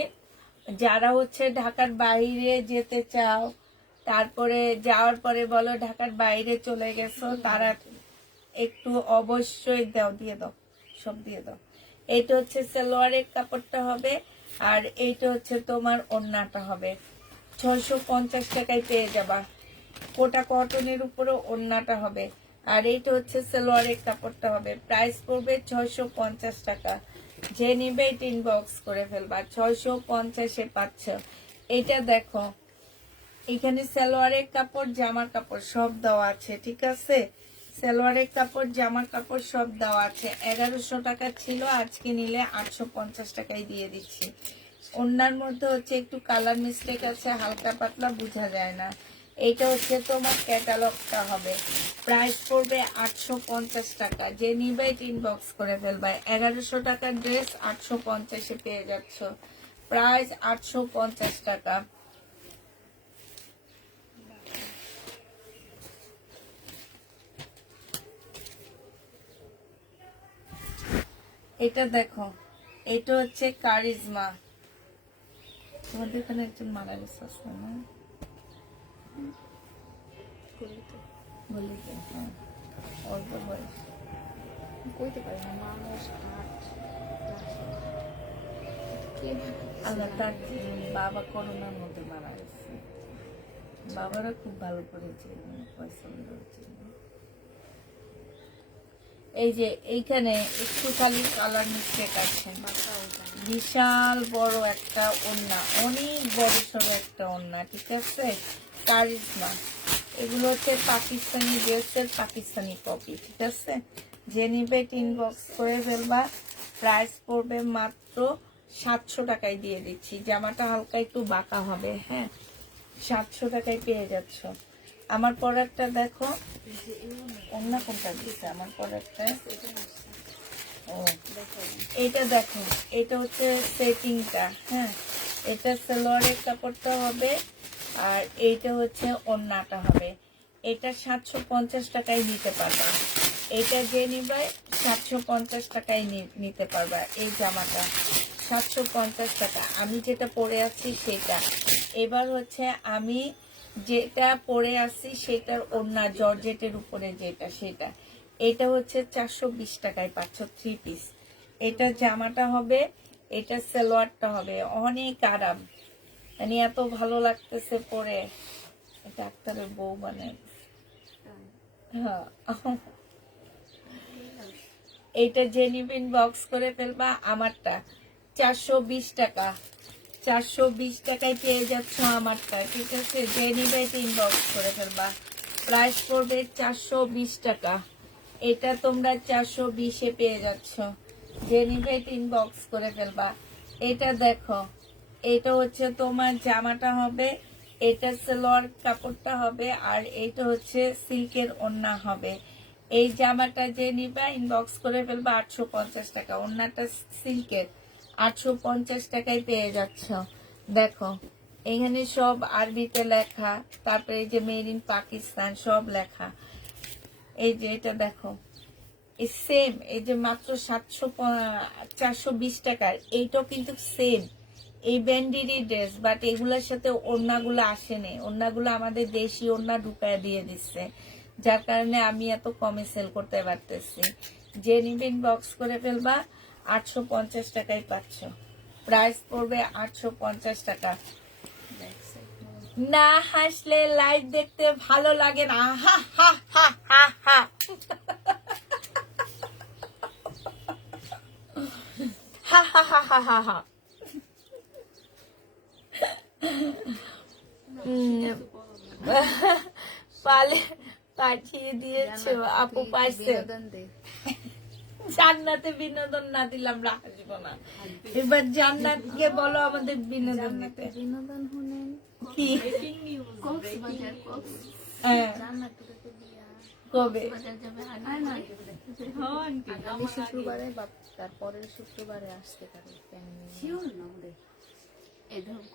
যারা হচ্ছে ঢাকার বাইরে যেতে চাও, তারপরে যাওয়ার পরে বলো ঢাকার বাইরে চলে গেছো, তারা একটু অবশ্যই দিয়ে দাও, সব দিয়ে দাও। এইটা হচ্ছে সালোয়ারের কাপড়টা হবে, আর এইটা হচ্ছে তোমার ওড়নাটা হবে। 650 টাকায় পেয়ে যাবা। কোটা কটনের উপরে ওড়নাটা হবে, আর এইটা হচ্ছে সালোয়ারের কাপড়টা হবে। প্রাইস পড়বে 650 টাকা। যে নিবে এটা ইনবক্স করে ফেলবা। 650-এ পাচ্ছ। এটা দেখো, এখানে সালোয়ারের কাপড়, জামার কাপড় সব দেওয়া আছে, ঠিক আছে? সালোয়ারের কাপড়, জামার কাপড় সব দেওয়া আছে। 1100 টাকা ছিল, আজকে নিলে 850 টাকায় দিয়ে দিচ্ছি। ওড়নার মধ্যে হচ্ছে একটু কালার মিস্টেক আছে, হালকা পাতলা বোঝা যায় না। এইটা হচ্ছে তোমার ক্যাটালগটা হবে। প্রাইস পড়বে 850 টাকা। যে নিবে এটা ইনবক্স করে ফেলবা। 1100 টাকার ড্রেস 850-এ পেয়ে যাচ্ছ। প্রাইস 850 টাকা। এটা দেখো, এটা হচ্ছে কারিজমা। তোমাদের এখানে একজন মারা গেছে না? বলি তো, হ্যাঁ, অল্প বয়স। কইতে পারি না, মানুষ আল্লাহ, তার বাবা করোনার মধ্যে মারা গেছে। বাবারা খুব ভালো করেছে, পয়সা করেছে। এই যে এইখানে একটু খালি কালার মিস্টেক আছে। বিশাল বড় একটা ওড়না, অনেক বড় সড়ো একটা ওড়না, ঠিক আছে? কারিজমা। এগুলো হচ্ছে পাকিস্তানি ড্রেসের পাকিস্তানি কপি, ঠিক আছে? যে নিবে ইনবক্স করে ফেলবা। প্রাইস পড়বে মাত্র 700 টাকায় দিয়ে দিচ্ছি। জামাটা হালকা একটু বাঁকা হবে, হ্যাঁ। 700 টাকায় পেয়ে যাচ্ছ। আমার প্রোডাক্টটা দেখো, অন্য কোনটা দিচ্ছে আমার প্রোডাক্টটা? ও, এটা দেখো, এটা হচ্ছে সেটিংটা, হ্যাঁ। এটা সালোয়ারের কাপড়টা হবে, আর এইটা হচ্ছে ওড়নাটা হবে। এটা 750 টাকায় নিতে পারবা। এটা যে নিবে 750 টাকায় নিতে পারবা। এই জামাটা 750 টাকা। আমি যেটা পরে আছি সেটা। এবার হচ্ছে আমি যেটা পরে আছি সেটার ওড়না জর্জেটের উপরে যেটা, সেটা। এটা হচ্ছে 420 টাকায় পাচ্ছ 3 পিস। এটা জামাটা হবে, এটা সালোয়ারটা হবে। অনেক আরাম, মানে এত ভালো লাগতেছে পরে। ডাক্তারের বউ বানায়। হ্যাঁ, এইটা জেনিভিন বক্স করে ফেলবা। আমারটা 420 টাকা। 420 টাকায় পেয়ে যাচ্ছ আমারটা, ঠিক আছে? জেনিভে ইনবক্স করে ফেলবা। প্রাইস পড়বে 420 টাকা। এটা তোমরা 420-এ পেয়ে যাচ্ছ। জেনিভে ইনবক্স করে ফেলবা। এটা দেখো, এটা হচ্ছে তোমার জামাটা হবে, এটা সালোয়ার কাপড়টা হবে, আর এইটা হচ্ছে সিল্কের ওড়না হবে। এই জামাটা যে নিবা ইনবক্স করে ফেলবা। 850 টাকা। ওড়নাটা সিল্কের, 850 টাকায় পেয়ে যাচ্ছ। দেখো, এখানে সব আরবিতে লেখা, তারপরে এই যে মেড ইন পাকিস্তান সব লেখা। এই যে এটা দেখো, এই সেম, এই যে মাত্র 420 টাকার, এইটাও কিন্তু সেম এই ব্যান্ডেরই ড্রেস, বাট এগুলোর সাথে ওড়নাগুলো আসেনি। ওড়নাগুলো আমাদের দেশি ওড়না ঢুকায় দিয়ে দিচ্ছে, যার কারণে আমি এত কমে সেল করতে পারতেছি। যে নিবেন বক্স করে ফেলবা। 850 টাকায় পাচ্ছ। প্রাইস পড়বে 850 টাকা। না হাসলে লাইভ দেখতে ভালো লাগে না। হা হা হা হা হা। হা হা হা হা হা হা। পালে পাঠিয়ে দিয়েছো আপু পাইছে। জান্নাতে বিনোদন না দিলাম রাখবো না। এবার জান্নাতকে বলো আমাদের বিনোদন দিতে। বিনোদন হলেন কি কক্সবাজার কবে? আগামী শুক্রবারে বা তারপরের শুক্রবারে আসতে পারে।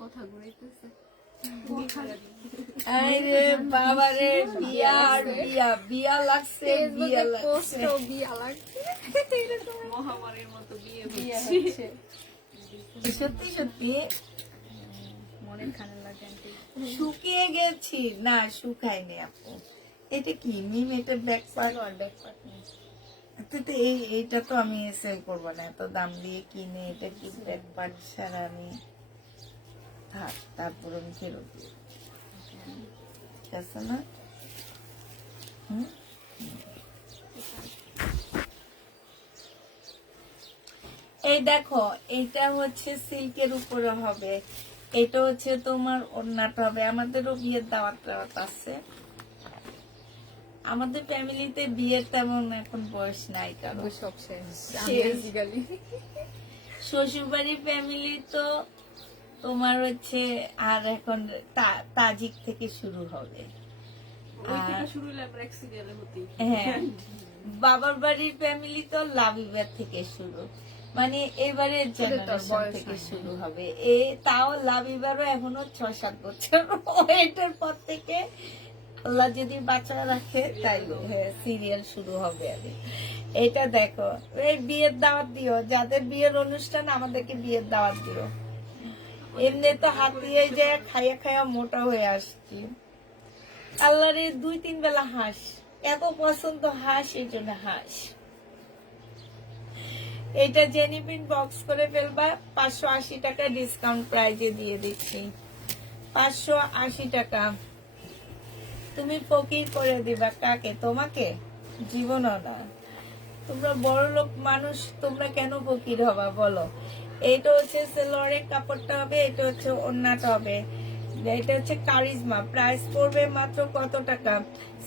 কথা ঘুরাইতেছে। আরে বাবা রে, বিয়া আর বিয়া, বিয়া লাগছে, বিয়া লাগছে, বিয়া লাগছে। মহামারীর মতো বিয়ে বিয়া হচ্ছে। হচ্ছে। সত্যি সত্যি মনের খানে লাগে আন্টি। শুকিয়ে গেছি না, শুকায়নি আপু। এটা কি মিম? এটা ব্যাক পার্ট। আর ব্যাক পার্ট নেই। তো এইটা তো আমি সেল করবো না, এত দাম দিয়ে কিনে। এটা কি ব্যাক পার্ট ছাড়া আমি থাক, তারপর আমি ফেরত দিই। ঠিক আছে না? হুম? এই দেখো, এটা হচ্ছে সিল্কের উপরে হবে, এটা হচ্ছে তোমার ওড়নাটা হবে। আমাদেরও বিয়ের দাওয়াত টাওয়াত আছে। আমাদের ফ্যামিলিতে বিয়ের তেমন এখন বয়স নাই কারণ সব শেষ। শেষ। গালি শ্বশুরবাড়ির ফ্যামিলি তো তোমার হচ্ছে আর এখন তাজিক থেকে শুরু হবে। ওই থেকে শুরু হলে আমরা এক সিরিয়ালে হতি। হ্যাঁ, বাবার বাড়ির ফ্যামিলি তো লাভিবার থেকে শুরু, মানে এবারের জেনারেশন থেকে শুরু হবে। তাও লাভিবারও এখনো 6-7 বছর। এটার পর থেকে আল্লাহ যদি বাচ্চা রাখে তাই সিরিয়াল শুরু হবে। আমি এটা দেখো, এই বিয়ের দাওয়াত দিও, যাদের বিয়ের অনুষ্ঠান আমাদেরকে বিয়ের দাওয়াত দিও। এমনি তো হাতিয়ে যে খাইয়া খাইয়া মোটা হয়ে আসছি। আল্লাহর 2-3 বেলা হাঁস, এত পছন্দ হাঁস, এই জন্য হাঁস। এটা জেনিপিন বক্স করে ফেলবা, 580 টাকা ডিসকাউন্ট প্রাইজে দিয়ে দিচ্ছি। 580 টাকা। তুমি ফকির করে দিবা কাকে? তোমাকে? জীবনও না। তোমরা বড় লোক মানুষ, তোমরা কেন ফকির হবা বলো? এটা হচ্ছে সেলোয়ারের কাপড়টা হবে, এটা হচ্ছে ওড়নাটা হবে, এটা হচ্ছে কারিজমা। প্রাইস পড়বে মাত্র কত টাকা?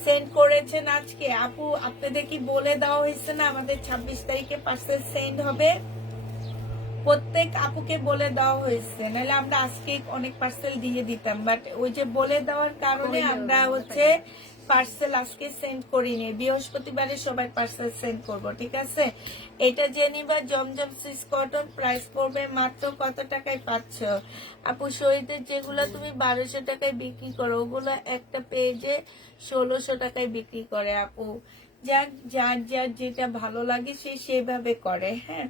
সেন্ড করেছেন আজকে আপু, আপনাদের কি বলে দেওয়া হয়েছে না আমাদের 26 তারিখে পার্সেল সেন্ড হবে? প্রত্যেক আপুকে বলে দেওয়া হয়েছে, নাহলে আমরা আজকে অনেক পার্সেল দিয়ে দিতাম, বাট ওই যে বলে দেওয়ার কারণে আমরা হচ্ছে পার্সেল আজকে সেন্ড করিনি। বৃহস্পতিবারে সবাই পার্সেল সেন্ড করব, ঠিক আছে? এটা জেনিবা জমজম সুইস কটন, প্রাইস পড়বে মাত্র কত টাকায় পাচ্ছ আপু? শহীদের যেগুলো তুমি 1200 টাকায় বিক্রি করো, ওগুলো একটা পেজে 1600 টাকায় বিক্রি করে আপু। যার যার যার যেটা ভালো লাগে সে সেভাবে করে। হ্যাঁ,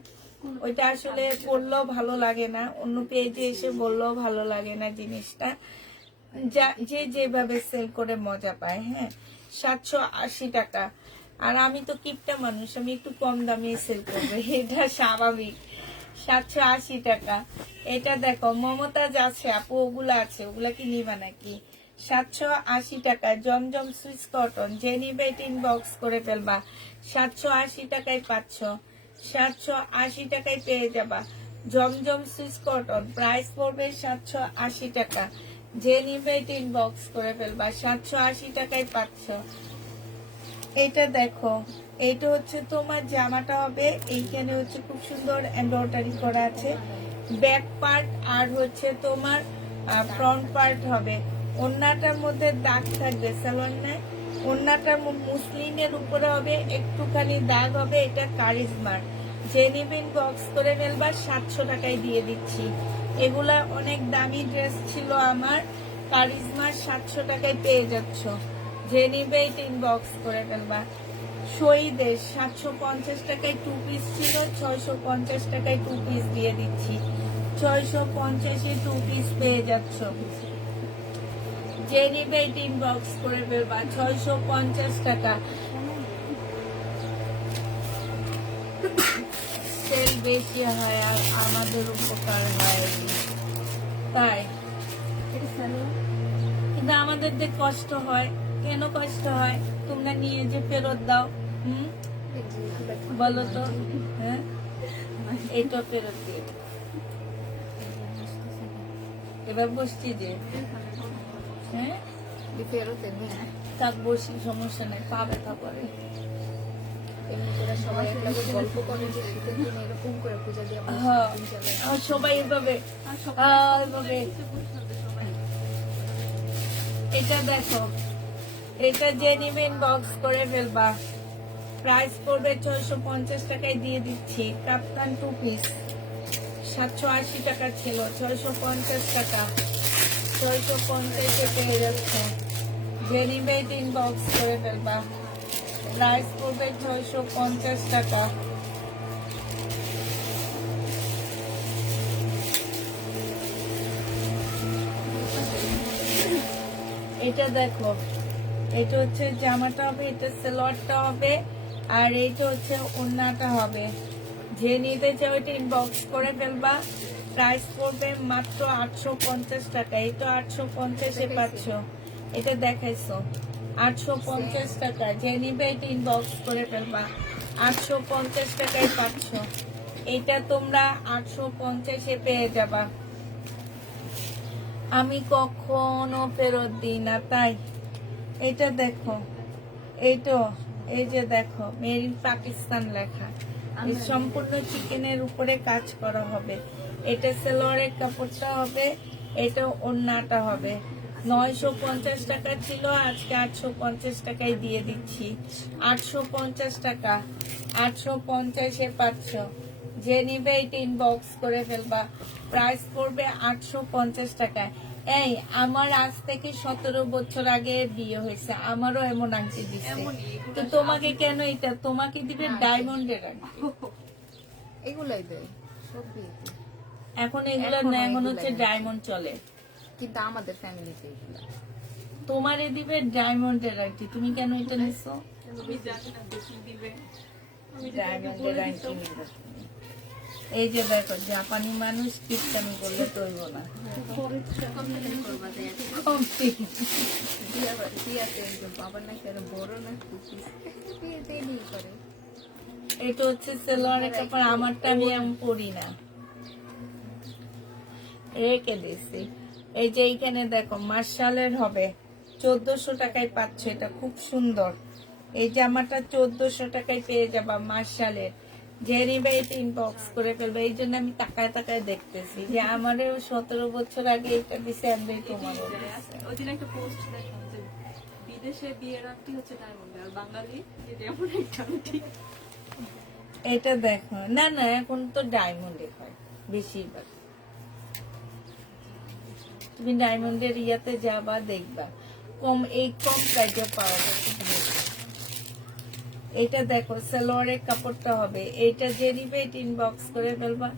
ওইটা আসলে বললেও ভালো লাগে না, অন্য পেজে এসে বললেও ভালো লাগে না জিনিসটা। যে যেভাবে সেল করে মজা পায়। হ্যাঁ, 780 টাকা। আর আমি তো কিপটা মানুষ, আমি একটু কম দামে সেল করবো, এটা স্বাভাবিক। 780 টাকা। এটা দেখো মমতাজ আছে আপু, ওগুলা আছে, ওগুলা কি নিবা নাকি? 780 টাকা। জমজম সুইস কটন, যে নিবে ইনবক্স করে ফেলবা। 780 টাকায় পাচ্ছ, 780 টাকায় পেয়ে যাবা জমজম সুইস কটন। প্রাইস পড়বে 780 টাকা। যে নিবে ইনবক্স করে ফেলবা, 780 টাকায় পাচ্ছ। এটা দেখো, এইটা হচ্ছে তোমার জামাটা হবে, এইখানে হচ্ছে খুব সুন্দর এমব্রয়ডারি করা আছে। ব্যাক পার্ট আর হচ্ছে তোমার ফ্রন্ট পার্ট হবে। ওড়নাটার মধ্যে দাগ থাকবে, সালোয়ার নেয়। ওড়নাটার মুসলিনের উপরে হবে, একটুখানি দাগ হবে। এটা কারিজমার। জেনিবিন বক্স করে ফেলবা, 700 টাকায় দিয়ে দিচ্ছি। এগুলা অনেক দামি ড্রেস ছিল আমার, কারিজমার 700 টাকায় পেয়ে যাচ্ছ। জেনিবে ইনবক্স করে ফেলবা। শহীদের 750 টাকায় 2 পিস ছিল, 650 টাকায় 2 পিস দিয়ে দিচ্ছি। 650-এ 2 পিস পেয়ে যাচ্ছ। জেনিবে ইনবক্স করে ফেলবা, 650 টাকা। সেল বেশি হয় আর আমাদের উপকার হয়, তাই। কিন্তু আমাদের যে কষ্ট হয়, কেন কষ্ট হয়? তোমরা নিয়ে যে ফেরত দাও, বলো তো। হ্যাঁ, এইটা ফেরত দিয়ে দেবো। এবার বসছি যে হ্যাঁ ফেরতে নিয়ে তাক বসি, সমস্যা নেই, পা ব্যথা করে। এমনি করে সবাই একলাগে গল্প করে যে শীতের দিনে এরকম করে পূজা দিয়ে আমরা হ্যাঁ, দিন চলে। আর সবাই এভাবে আর সব এভাবে। সবাই এটা দেখো, এটা যে নিবেন বক্স করে ফেলবা। প্রাইস পড়বে 650 টাকায় দিয়ে দিচ্ছি। কাপ্তান 2 পিস 780 টাকা ছিল, 650 টাকা, 650 এ পেয়ে যাচ্ছে। যে নিবে ইনবক্স করে ফেলবা। প্রাইস পড়বে 650 টাকা। এটা দেখো, এটা হচ্ছে জামাটা হবে, এটা সালোয়ারটা হবে, আর এইটা হচ্ছে ওড়নাটা হবে। যে নিতে চাও এটা ইনবক্স করে ফেলবা। প্রাইস পড়বে মাত্র 850 টাকা। এটা 850 এ পাচ্ছ, এটা দেখাইছো 850 টাকা। যে নিবে এটা ইনবক্স করে ফেলবা। 850 টাকায় পাচ্ছ। এটা তোমরা 850 এ পেয়ে যাবা। আমি কখনো ফেরত দিই না, তাই এটা দেখো, এইটা এই যে দেখো মেড ইন পাকিস্তান লেখা। এই সম্পূর্ণ চিকেনের উপরে কাজ করা হবে। এটা সালোয়ারের কাপড়টা হবে, এটা ওড়নাটা হবে। 950 টাকা ছিল, আজকে 850 টাকায় দিয়ে দিচ্ছি। 850 টাকা, 850 এ পাচ্ছ। যে নিবে এটা ইনবক্স করে ফেলবা। প্রাইস পড়বে 850 টাকায়। এই আমার আজ থেকে 17 বছর আগে বিয়ে হয়েছে, আমারও এমন আংটি দিচ্ছে। তো তোমাকে কেন এটা, তোমাকে দিবে ডায়মন্ডের আংটি। এগুলাই দেয় সব বিয়েতে, এখন এগুলো না, এখন হচ্ছে ডায়মন্ড চলে। কিন্তু আমাদের ফ্যামিলিতে এগুলা তোমারে দিবে ডায়মন্ডের আংটি, তুমি কেন এটা নিছো? আমি জানি না বেশি দিবে। আমি ডায়মন্ডের আংটি নিবে। এই যে দেখো, জাপানি মানুষ কিপটামি করলে চলবো না। বাবার নাকি আরো বড় না বিয়েতে নিয়ে করে। এটা হচ্ছে সালোয়ারের কাপড়, আমারটা আমি এমন পরি না, রেখে দিছি। এই যে এইখানে দেখো মার্শালের হবে, 1400 টাকায় পাচ্ছ। এটা খুব সুন্দর। এই জামাটা 1400 টাকায় পেয়ে যাবা মার্শালের। যে নিবে এটা ইনবক্স করে ফেলবে। এই জন্য আমি তাকায় তাকায় দেখতেছি যে আমারও 17 বছর আগে এটা দিছে, আমি তোমারও দিছে। ওই দিন একটা পোস্ট দেখলাম যে বিদেশে বিয়ের আংটি হচ্ছে ডায়মন্ডে, আর বাঙালি যে যেমন একটা আংটি। এটা দেখো, না না এখন তো ডায়মন্ডের হয় বেশিরভাগ। তুমি ডায়মন্ডের ইয়াতে যাবা, দেখবা কম প্রাইসে পাওয়া যাচ্ছে। এটা দেখো সালোয়ারের কাপড়টা হবে। এটা যে নিবে এটা ইনবক্স করে ফেলবা।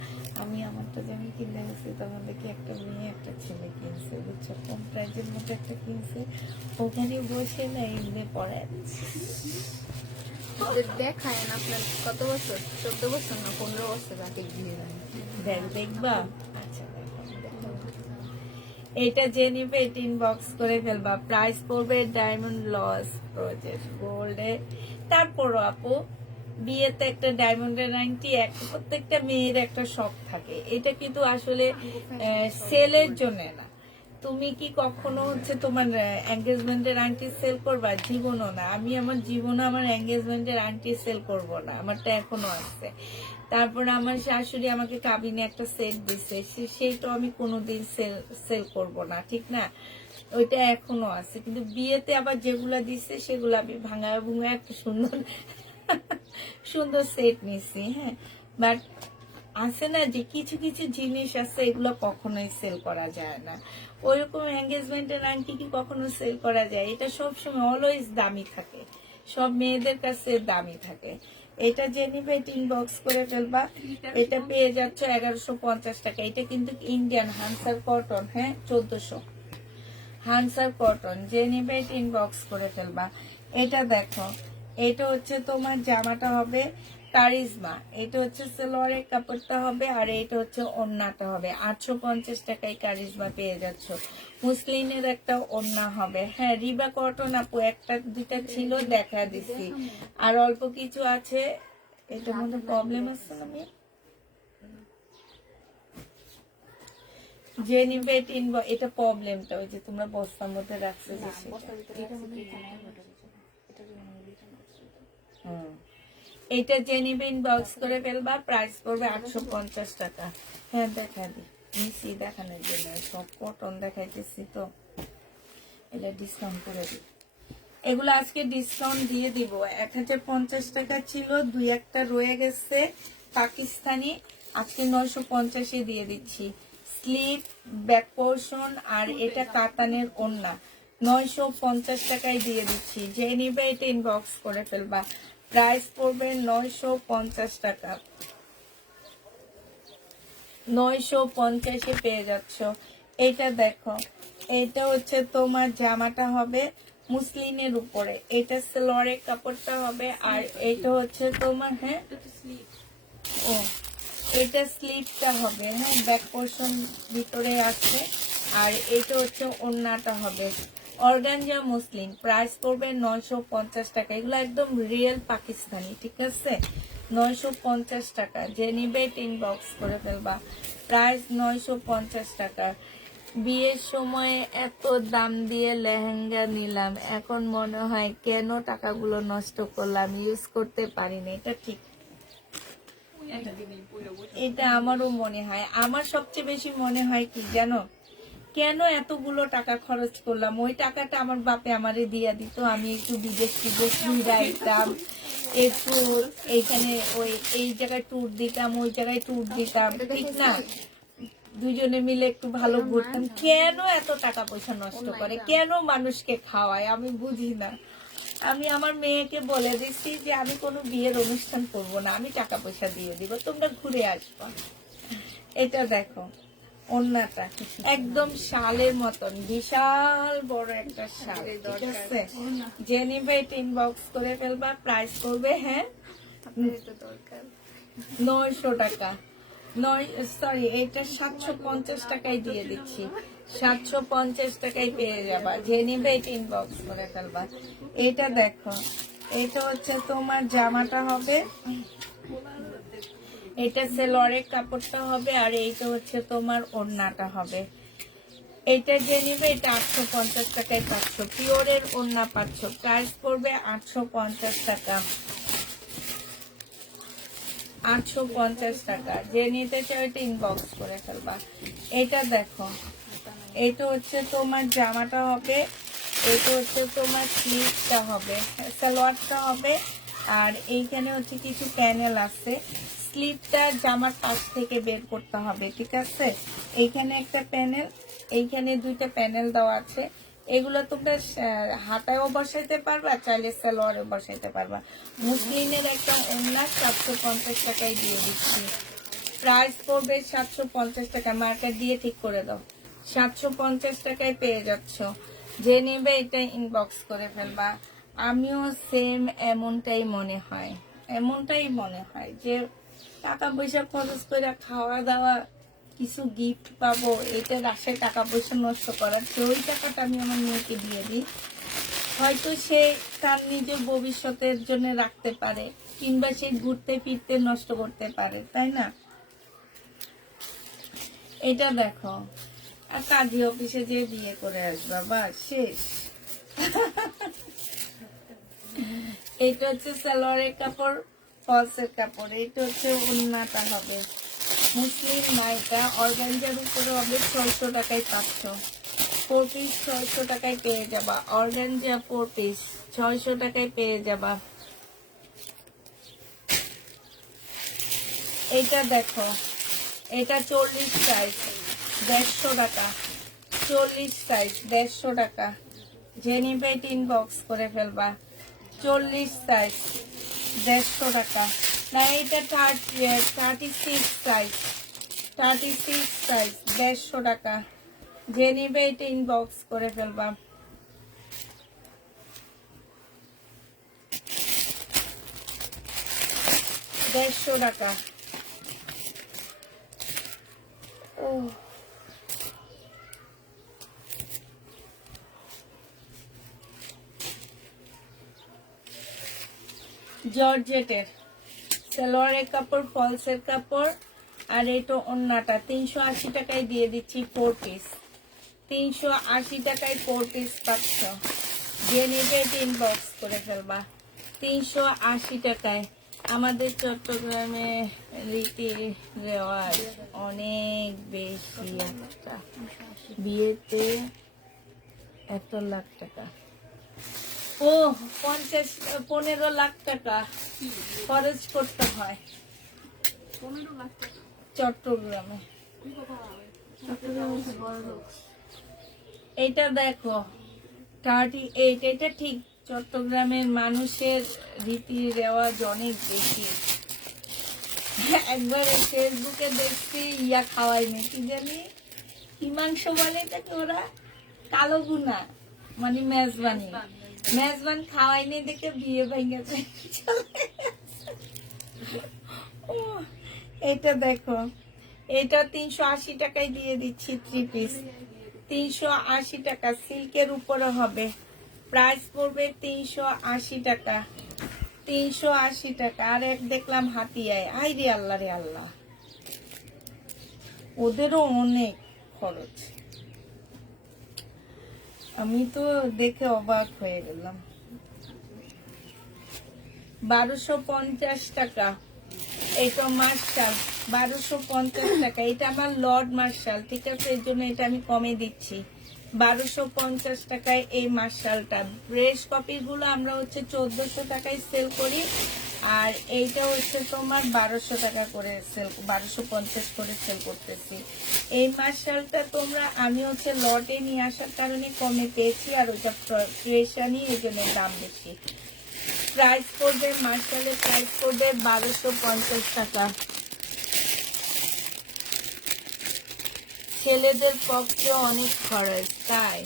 আমি আমারটা যে আমি কিনে গেছি, তখন দেখি একটা মেয়ে একটা ছেলে কিনছে, বুঝছো, কম প্রাইসের মধ্যে একটা কিনছে। ওখানে বসে না এমনি পড়ায় দেখায় না আপনার কত বছর, 14 বছর না 15 বছর আগে বিয়ে জানি। দেখবা। আচ্ছা দেখো, এটা যে নিবে এটা ইনবক্স করে ফেলবা। প্রাইস পড়বে ডায়মন্ড লস প্রজেক্ট গোল্ডে। তারপরও আপু বিয়েতে একটা ডায়মন্ডের আংটি প্রত্যেকটা মেয়ের একটা শখ থাকে। এটা কিন্তু আসলে সেলের জন্য না। তুমি কি কখনো হচ্ছে তোমার এঙ্গেজমেন্টের আংটি সেল করবা? জীবনও না। আমি আমার জীবনে আমার এঙ্গেজমেন্টের আংটি সেল করব না, আমারটা এখনো আছে। তারপরে আমার শাশুড়ি আমাকে কাবিনে একটা সেট দিছে, সেইটা আমি কোনোদিন সেল করব না, ঠিক না? ওইটা এখনো আছে। কিন্তু বিয়েতে আবার যেগুলা দিচ্ছে সেগুলো আমি ভাঙা ভুঙা একটা সুন্দর সুন্দর সেট নিছি। হ্যাঁ, বাট আছে না যে কিছু কিছু জিনিস আছে এগুলো কখনোই সেল করা যায় না। ওইরকম এঙ্গেজমেন্টের আংটি কি কখনো সেল করা যায়? এটা সবসময় অলওয়েজ দামি থাকে, সব মেয়েদের কাছে দামি থাকে। এটা যে নিবে এটা ইনবক্স করে ফেলবা। এটা পেয়ে যাচ্ছ 1150 টাকা। এটা কিন্তু ইন্ডিয়ান হানসার কটন, হ্যাঁ 1400 হানসার কটন। যে নিবে এটা ইনবক্স করে ফেলবা। এটা দেখো, এটা হচ্ছে তোমার জামাটা হবে কারিজমা। এটা হচ্ছে সালোয়ারের কাপড়টা হবে, আর এটা হচ্ছে ওড়নাটা হবে। 850 টাকায় কারিজমা পেয়ে যাচ্ছ। মুসলিনের একটা ওড়না হবে। হ্যাঁ রিবা কটন আপু একটা দুটা ছিল, দেখা দিচ্ছি, আর অল্প কিছু আছে। এটার মধ্যে প্রবলেম আছে না? যে নিবে এটা এটা প্রবলেমটা ওই যে তোমরা বস্তার মধ্যে রাখছো যে সেটা। বস্তার ভিতরে এটা মনে হয় এটা যে মনে হয় return করছে এটা। হুম। এটা যে নিবে ইনবক্স করে ফেলবা, প্রাইস পড়বে 850 টাকা। হ্যাঁ দেখা দি, নিচি দেখানোর জন্য সব কটন দেখাইতেছি তো, এটা ডিসকাউন্ট করে দিই। এগুলো আজকে ডিসকাউন্ট দিয়ে দিব। 1050 টাকা ছিল, দুই একটা রয়ে গেছে পাকিস্তানি, আজকে 950 দিয়ে দিচ্ছি। স্লিপ, ব্যাক পোর্শন আর এটা কাতানের ওড়না 950 টাকায় দিয়ে দিচ্ছি। যে নিবে এটা ইনবক্স করে ফেলবা, প্রাইস পড়বে 950 টাকা। 950 পেয়ে যাচ্ছ। এটা দেখো, এটা হচ্ছে তোমার জামাটা হবে মুসলিনের উপরে, এটা সালোয়ারের কাপড়টা হবে, আর এটা হচ্ছে তোমার হ্যাঁ এটা তো স্লিপ। ও এটা স্লিপটা হবে, হ্যাঁ ব্যাক পোর্শন ভিতরে আছে, আর এটা হচ্ছে ওড়নাটা হবে অর্গানজা মুসলিন। প্রাইস পড়বে 950 টাকা। এগুলো একদম রিয়েল পাকিস্তানি, ঠিক আছে? 950 টাকা। যে নিবে ইনবক্স করে ফেলবা, প্রাইস 950 টাকা। বিয়ের সময় এত দাম দিয়ে লেহেঙ্গা নিলাম, এখন মনে হয় কেন টাকাগুলো নষ্ট করলাম, ইউজ করতে পারিনি। এটা ঠিক, একদিনই পরে বসে এটা আমারও মনে হয়। আমার সবচেয়ে বেশি মনে হয় কি জানো, কেন এতগুলো টাকা খরচ করলাম? ওই টাকাটা আমার বাপে আমারে দিয়া দিত, আমি একটু বিদেশ টিদেশ ঘুরাইতাম, একটু এইখানে ওই এই জায়গায় ট্যুর দিতাম, ওই জায়গায় ট্যুর দিতাম, ঠিক না? দুজনে মিলে একটু ভালো ঘুরতাম। কেন এত টাকা পয়সা নষ্ট করে, কেন মানুষকে খাওয়ায়, আমি বুঝি না। আমি আমার মেয়েকে বলে দিচ্ছি যে আমি কোনো বিয়ের অনুষ্ঠান করব না, আমি টাকা পয়সা দিয়ে দিব, তোমরা ঘুরে আসবা। এটা দেখো ওড়নাটা একদম শালের মতন, বিশাল বড় একটা শাল, ঠিক আছে? যে নিবে এটা ইনবক্স করে ফেলবা, প্রাইস করবে হ্যাঁ আপনার এটা দরকার। 900 টাকা। সরি, এটা 750 টাকায় দিয়ে দিচ্ছি। 750 টাকায় পেয়ে যাবা। যে নিবে এটা ইনবক্স করে ফেলবা। এটা দেখো, এটা হচ্ছে তোমার জামাটা হবে, এটা সেলোয়ারের কাপড়টা হবে, আর এইটা হচ্ছে তোমার ওড়নাটা হবে। এটা যে নিবে এটা 850 টাকায় পাচ্ছ, পিওরের ওড়না পাচ্ছ। প্রাইস পড়বে 850 টাকা। 850 টাকা। যে নিতে চাও এটা ইনবক্স করে ফেলবা। এটা দেখো, এটা হচ্ছে তোমার জামাটা হবে, এটা হচ্ছে তোমার স্লিভটা হবে, সালোয়ারটা হবে, আর এইখানে হচ্ছে কিছু প্যানেল আছে। স্লিভটা জামার পাশ থেকে বের করতে হবে, ঠিক আছে? এইখানে একটা প্যানেল, এইখানে দুইটা প্যানেল দেওয়া আছে। এগুলো তোমরা হাতায়ও বসাইতে পারবা, চাইলে সালোয়ারেও বসাইতে পারবা। মুসলিনের একটা ওড়না 750 টাকায় দিয়ে দিচ্ছি। প্রাইস পড়বে 750 টাকা। মার্কেট দিয়ে ঠিক করে দাও। 750 টাকায় পেয়ে যাচ্ছ। যে নেবে এটা ইনবক্স করে ফেলবা। আমিও সেম এমনটাই মনে হয়, এমনটাই মনে হয় যে টাকা পয়সা খরচ করে খাওয়া দাওয়া, কিছু গিফট পাবো, এটার আশায় টাকা পয়সা নষ্ট করার চেয়ে ওই টাকাটা আমি আমার মেয়েকে দিয়ে দিই। হয়তো সে তার নিজের ভবিষ্যতের জন্য রাখতে পারে, কিংবা সে ঘুরতে ফিরতে নষ্ট করতে পারে, তাই না? এটা দেখো, আর কাজী অফিসে যে বিয়ে করে আসবা, বা শেষ। এটা হচ্ছে সালোয়ারের কাপড়, ফলসের কাপড়। এটা হচ্ছে ওড়নাটা হবে মুসলিম নাইকা, অর্গানজার উপরে হবে। 600 টাকায় পাচ্ছ। 4 পিস 600 টাকায় পেয়ে যাবা। অর্গানজা 4 পিস 600 টাকায় পেয়ে যাবা। এটা দেখো, এটা 40 সাইজ 150 টাকা। 40 সাইজ 150 টাকা। যে নিবে এটা ইনবক্স করে ফেলবা। 40 সাইজ 150 টাকা। না, এটা 36 সাইজ, 36 সাইজ 150 টাকা। যে নিবে এটা ইনবক্স করে ফেলবা। দেড়শো টাকা। ও জর্জেটের সালোয়ারের কাপড়, ফলসের কাপড়, আর এটা অন্যটা 380 টাকায় দিয়ে দিচ্ছি 4 পিস। 380 টাকায় 4 পিস পাচ্ছ। যে নেবে ইনবক্স করে ফেলবা। 380 টাকায়। আমাদের চট্টগ্রামে রীতি রেওয়াজ অনেক বেশি। একটা বিয়েতে 1 লাখ টাকা, ও 15 লাখ টাকা খরচ করতে হয় 15 লাখ টাকা চট্টগ্রামে। কি বাবা, এইটা দেখো 38। এটা ঠিক, চট্টগ্রামের মানুষের রীতি রেওয়াজ অনেক বেশি। একবার ফেসবুকে দেখছি ইয়া খাওয়াইনি, কি জানি কি মাংস বলে এটাকে ওরা, কালো গুনা, মানে মেজবান খাওয়াইনি দেখে বিয়ে ভেঙে যায়। এটা দেখো, এটা 380 টাকায় দিয়ে দিচ্ছি 3 পিস। 380 টাকা, সিল্কের উপরে হবে। প্রাইস পড়বে 380 টাকা। 380 টাকা। আর এক দেখলাম হাতিয়ায়, আই রে আল্লাহ রে আল্লাহ, ওদেরও অনেক খরচ। আমি তো দেখে অবাক হয়ে গেলাম। 1250 টাকা। এটা মার্শাল 1250 টাকা। এটা আমার লর্ড মার্শাল, ঠিক আছে, এর জন্য এটা আমি কমে দিচ্ছি। 1250 টাকায় এই মার্শালটা। ব্রেস কপির গুলো আমরা হচ্ছে 1400 টাকায় সেল করি, আর এইটা হচ্ছে তোমার 1200 টাকা করে সেল, 1250 করে সেল করতেছি। এই মার্শালটা তোমরা, আমি হচ্ছে লটে নিয়ে আসার কারণে কমে পেয়েছি, আর ওইটা ফ্রেশ আনি, এই জন্য দাম বেশি। প্রাইস পড়বে, মার্শালের প্রাইস পড়বে 1250 টাকা। ছেলেদের পক্ষে অনেক খরচ, তাই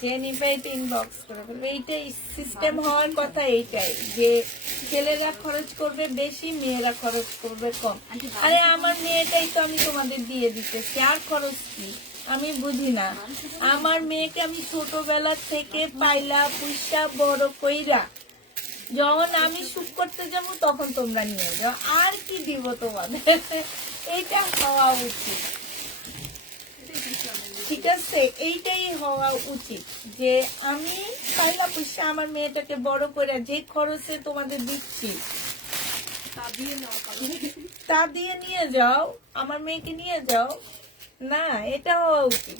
যে নিবে ইনবক্স করে ফেলবে। এইটাই সিস্টেম হওয়ার কথা, এইটাই যে ছেলেরা খরচ করবে বেশি, মেয়েরা খরচ করবে কম। আরে আমার মেয়েটাই তো আমি তোমাদের দিয়ে দিতেছি, আর খরচ কি আমি বুঝি না। আমার মেয়েকে আমি ছোটবেলা থেকে পাইলা পুষা বড় কইরা, যখন আমি শুট করতে যাবো তখন তোমরা নিয়ে যাও, আর কি দিব তোমাদের। এইটা হওয়া উচিত, ঠিক আছে, এইটাই হওয়া উচিত যে আমি পাইলা পুষা আমার মেয়েটাকে বড় করে যে খরচে তোমাদের দিচ্ছি তা দিয়ে নিয়ে যাও, আমার মেয়েকে নিয়ে যাও না, এটা হওয়া উচিত।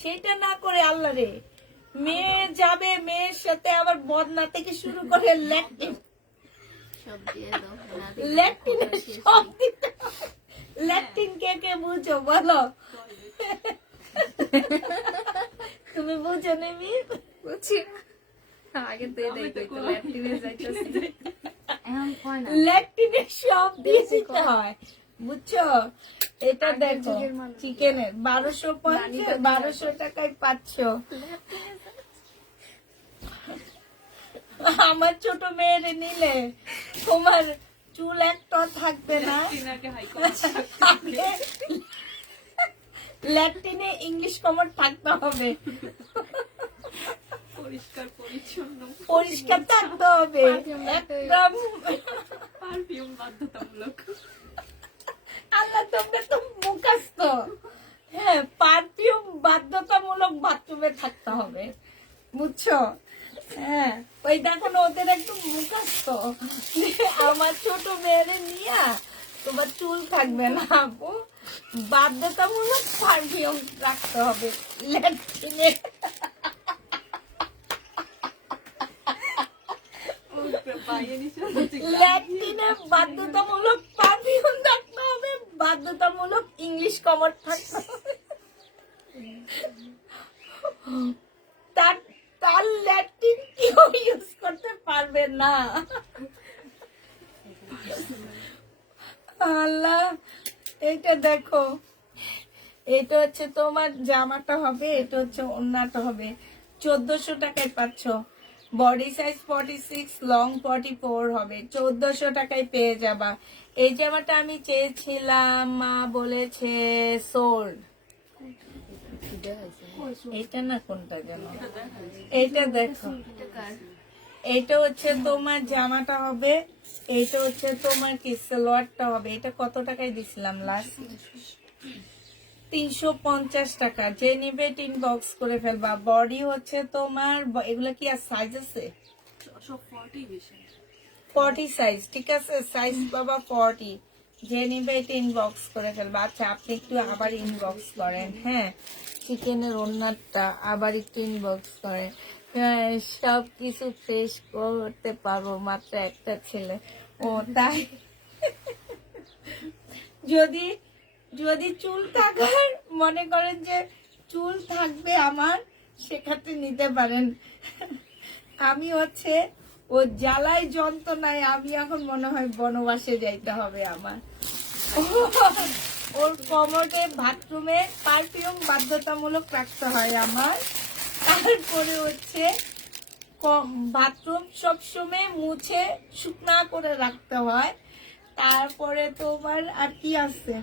সেটা না করে আল্লাহ রে, মেয়ে যাবে, মেয়ের সাথে আবার বদনা থেকে শুরু করে ল্যাকটিন সব দিতে হবে। ল্যাকটিন কে কে বুঝো বলো? তুমি বুঝো নেমি? বুঝছি না, আগে তো এটাই কইতো, ল্যাট্রিনে যাইতেছি। এখন কয় না, ল্যাকটিনে সব দিয়ে দিতে হয়, বুঝছো? এটা দেখো চিকেনের 1250 টাকায় পাচ্ছ। আমার ছোট মেয়ের নিলে তোমার চুল একটা থাকবে না। ল্যাটিনে ইংলিশ কমন থাকতে হবে, পরিষ্কার থাকতে হবে, একদম পারফিউম বাধ্যতামূলক। আল্লাহ তোমরা তো মুখস্থ। হ্যাঁ, পারফিউম বাধ্যতামূলক বাথরুমে থাকতে হবে, বুঝছো? হ্যাঁ, ওই দেখো না, ওদের একদম মুখস্থ। আমার ছোট মেয়েরে নিয়ে তোমার চুল থাকবে না আপু, বাধ্যতামূলক পারফিউম রাখতে হবে ল্যাট্রিনে। ল্যাট্রিনে বাধ্যতামূলক পারফিউম রাখতে হবে, বাধ্যতামূলক ইংলিশ কমর থাকতে হবে। তার ল্যাট্রিন কেউ ইউজ করতে পারবে না। আল্লাহ, এটা দেখো, এটা হচ্ছে তোমার জামাটা হবে, এটা হচ্ছে ওড়নাটা হবে। 1400 টাকায় পাচ্ছ। বডি সাইজ 46, লং 44 হবে। 1400 টাকায় পেয়ে যাবা। এই জামাটা আমি চেয়েছিলাম, মা বলেছে সোল্ড। এটা না, কোনটা যেন, এইটা দেখো, এইটা হচ্ছে তোমার জামাটা হবে, এইটা হচ্ছে তোমার কি সালোয়ারটা হবে, এটা কত টাকায় দিছিলাম লাস্ট? 350 টাকা। যে নিবে ইনবক্স করে ফেলবা। বডি হচ্ছে তোমার এগুলা কি আর সাইজ আছে? সব 40 বেশি। 40 সাইজ, ঠিক আছে, সাইজ বাবা 40। যে নিবে এটা ইনবক্স করে ফেলবা। আচ্ছা আপনি একটু আবার ইনবক্স করেন, হ্যাঁ, চিকেনের ওনারটা আবার একটু ইনবক্স করেন। হ্যাঁ, সব কিছু ফ্রেশ করতে পারবো, মাত্র একটা ছেলে। ও তাই? যদি যদি চুল থাকার মনে করেন যে চুল থাকবে আমার, সেক্ষেত্রে নিতে পারেন। আমি হচ্ছে ও জ্বালায় যন্ত্রণায় আমি এখন মনে হয় বনবাসে যাইতে হবে আমার। ওর কমোডে বাথরুমে পারফিউম বাধ্যতামূলক রাখতে হয় আমার। তারপরে হচ্ছে বাথরুম সবসময় মুছে শুকনা করে রাখতে হয়। তারপরে তোমার আর কি আছে,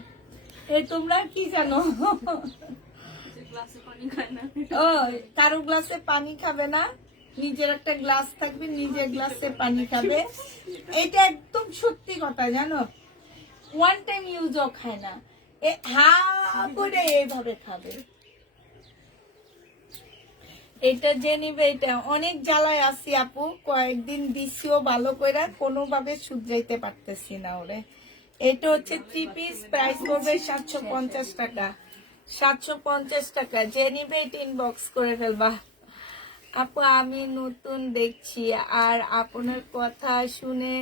এ তোমরা কি জানো? যে গ্লাসে পানি খায় না। ও, কারো গ্লাসে পানি খাবে না, নিজের একটা গ্লাস থাকবে, নিজের গ্লাসে পানি খাবে। এটা একদম সত্যি কথা, জানো। ওয়ান টাইম ইউজও খায় না, এ হা করে এইভাবে খাবে। এটা যে নিবে, এটা অনেক জ্বালায় আছি আপু, কয়েকদিন দিছিও ভালো করে, কোনোভাবে শুধরাইতে পারতেছি না ওরে। এটা হচ্ছে 3 পিস, প্রাইস করবে 750 টাকা। 750 টাকা। যে নিবে এটা ইনবক্স করে ফেলবা। আপু আমি নতুন দেখছি আর আপনার কথা শুনে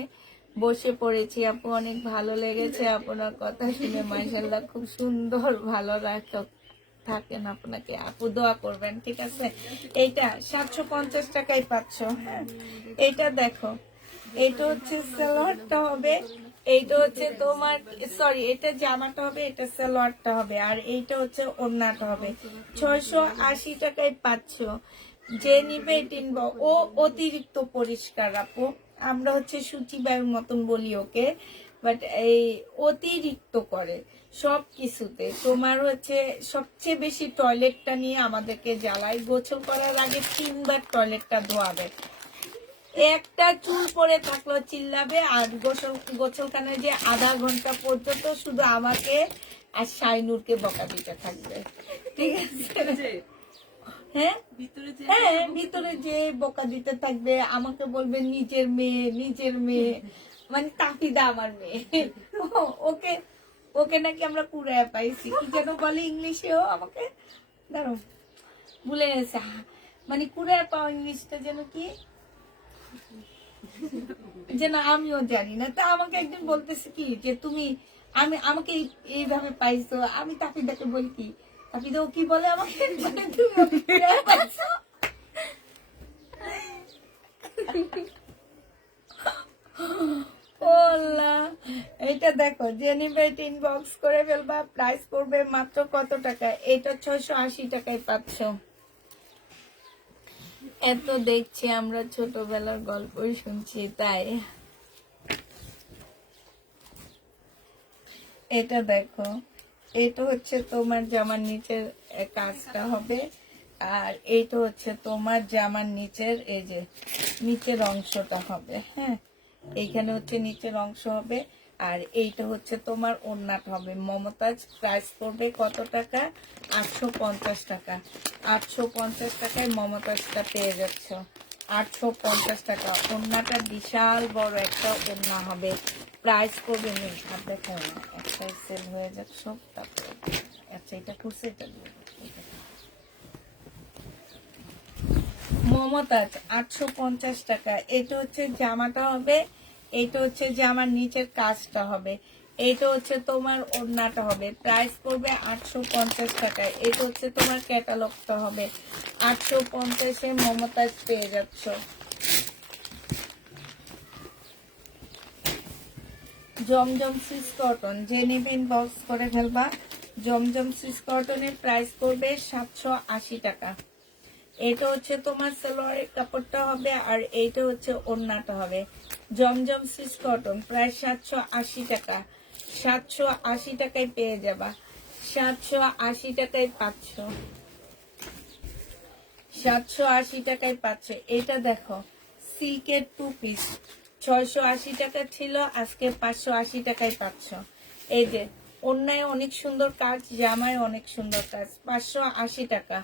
বসে পড়েছি আপু, অনেক ভালো লেগেছে আপনার কথা শুনে, মাশাআল্লাহ খুব সুন্দর, ভালো থাকেন আপনাকে আপু, দোয়া করবেন, ঠিক আছে। এইটা 750 টাকায় পাচ্ছ, হ্যাঁ। এইটা দেখো, এটা হচ্ছে সালোয়ারটা হবে, এইটা হচ্ছে তোমার সরি এটা জামাটা হবে, এটা সালোয়ারটা হবে, আর এইটা হচ্ছে ওড়নাটা হবে। 680 টাকায় পাচ্ছ। যে নিবে টিনবো, ও অতিরিক্ত পরিষ্কার আপু, আমরা হচ্ছে সূচিবায়ুর মতন বলি ওকে, বাট এই অতিরিক্ত করে সব কিছুতে। তোমার হচ্ছে সবচেয়ে বেশি টয়লেটটা নিয়ে আমাদেরকে জ্বালায়। গোসল করার আগে 3 বার টয়লেটটা ধোয়াবে, একটা চুল পরে থাকলো চিল্লাবে, আর গোসলখানে যে আধা ঘন্টা পর্যন্ত শুধু আমাকে আর শাইনুরকে বকা দিতে থাকবে, ঠিক আছে। হ্যাঁ হ্যাঁ, ভিতরে যে বকা দিতে থাকবে, আমাকে বলবে নিজের মেয়ে, নিজের মেয়ে, মানে তাফিদা আমার মেয়ে। ওকে ওকে নাকি আমরা কুড়ায় পাইছি, কি যেন বলে ইংলিশেও আমাকে, দাঁড়ো ভুলে গেছে, মানে কুড়ায় পাওয়া ইংলিশটা যেন কি যেন, আমিও জানি না। তা আমাকে একদিন বলতেছে কি যে তুমি আমাকে এইভাবে পাইছো, আমি তাফিদাকে বলি কি, তাফিদা ও কি বলে আমাকে, মানে তুমি ওকে কুড়ায় পাইছো। এটা দেখো, জেনিভেট ইনবক্স করে ফেলবা। প্রাইস পড়বে মাত্র কত টাকা? এটা 680 টাকায় পাচ্ছ। এত দেখছি আমরা, ছোটবেলার গল্পই শুনছি তাই। এটা দেখো, এটা হচ্ছে তোমার জামার নিচের কাজটা হবে, আর এইটা হচ্ছে তোমার জামার নিচের এই যে নিচের অংশটা হবে, হ্যাঁ, এইখানে হচ্ছে নিচের অংশ হবে, আর এইটা হচ্ছে তোমার ওড়নাটা হবে। মমতাজ, প্রাইস পড়বে কত টাকা? 850 টাকা। 850 টাকায় মমতাজটা পেয়ে যাচ্ছ। 850 টাকা। ওড়নাটা বিশাল বড় একটা ওড়না হবে। প্রাইস পড়বে নেই, আর দেখো একটা সেল হয়ে যাচ্ছে সব। তারপরে আচ্ছা এটা করছে, এটা মমতাজ 850 টাকা। এটা হচ্ছে জামাটা হবে, এটা হচ্ছে জামার নিচের কাজটা হবে, এটা হচ্ছে তোমার ওড়নাটা হবে। প্রাইস পড়বে 850 টাকায়। এটা হচ্ছে তোমার ক্যাটালগটা হবে। 850-এ মমতাজ পেয়ে যাচ্ছ। জমজম সুইস কটন, যে নেবেন বক্স করে ফেলবা। জমজম সুইস কটনের প্রাইস পড়বে 780 টাকা। এটা হচ্ছে তোমার সালোয়ারের কাপড়টা হবে, আর এইটা হচ্ছে ওড়নাটা হবে। জমজম সুইস কটন, প্রায় 780 টাকা। 780 টাকায় পেয়ে যাবা। 780 টাকায় পাচ্ছ। 780 টাকায় পাচ্ছে। এটা দেখো, সিল্কের 2 পিস, 680 টাকা ছিল, আজকে 580 টাকায় পাচ্ছ। এই যে অন্যায় অনেক সুন্দর কাজ, জামায় অনেক সুন্দর কাজ, 580 টাকা,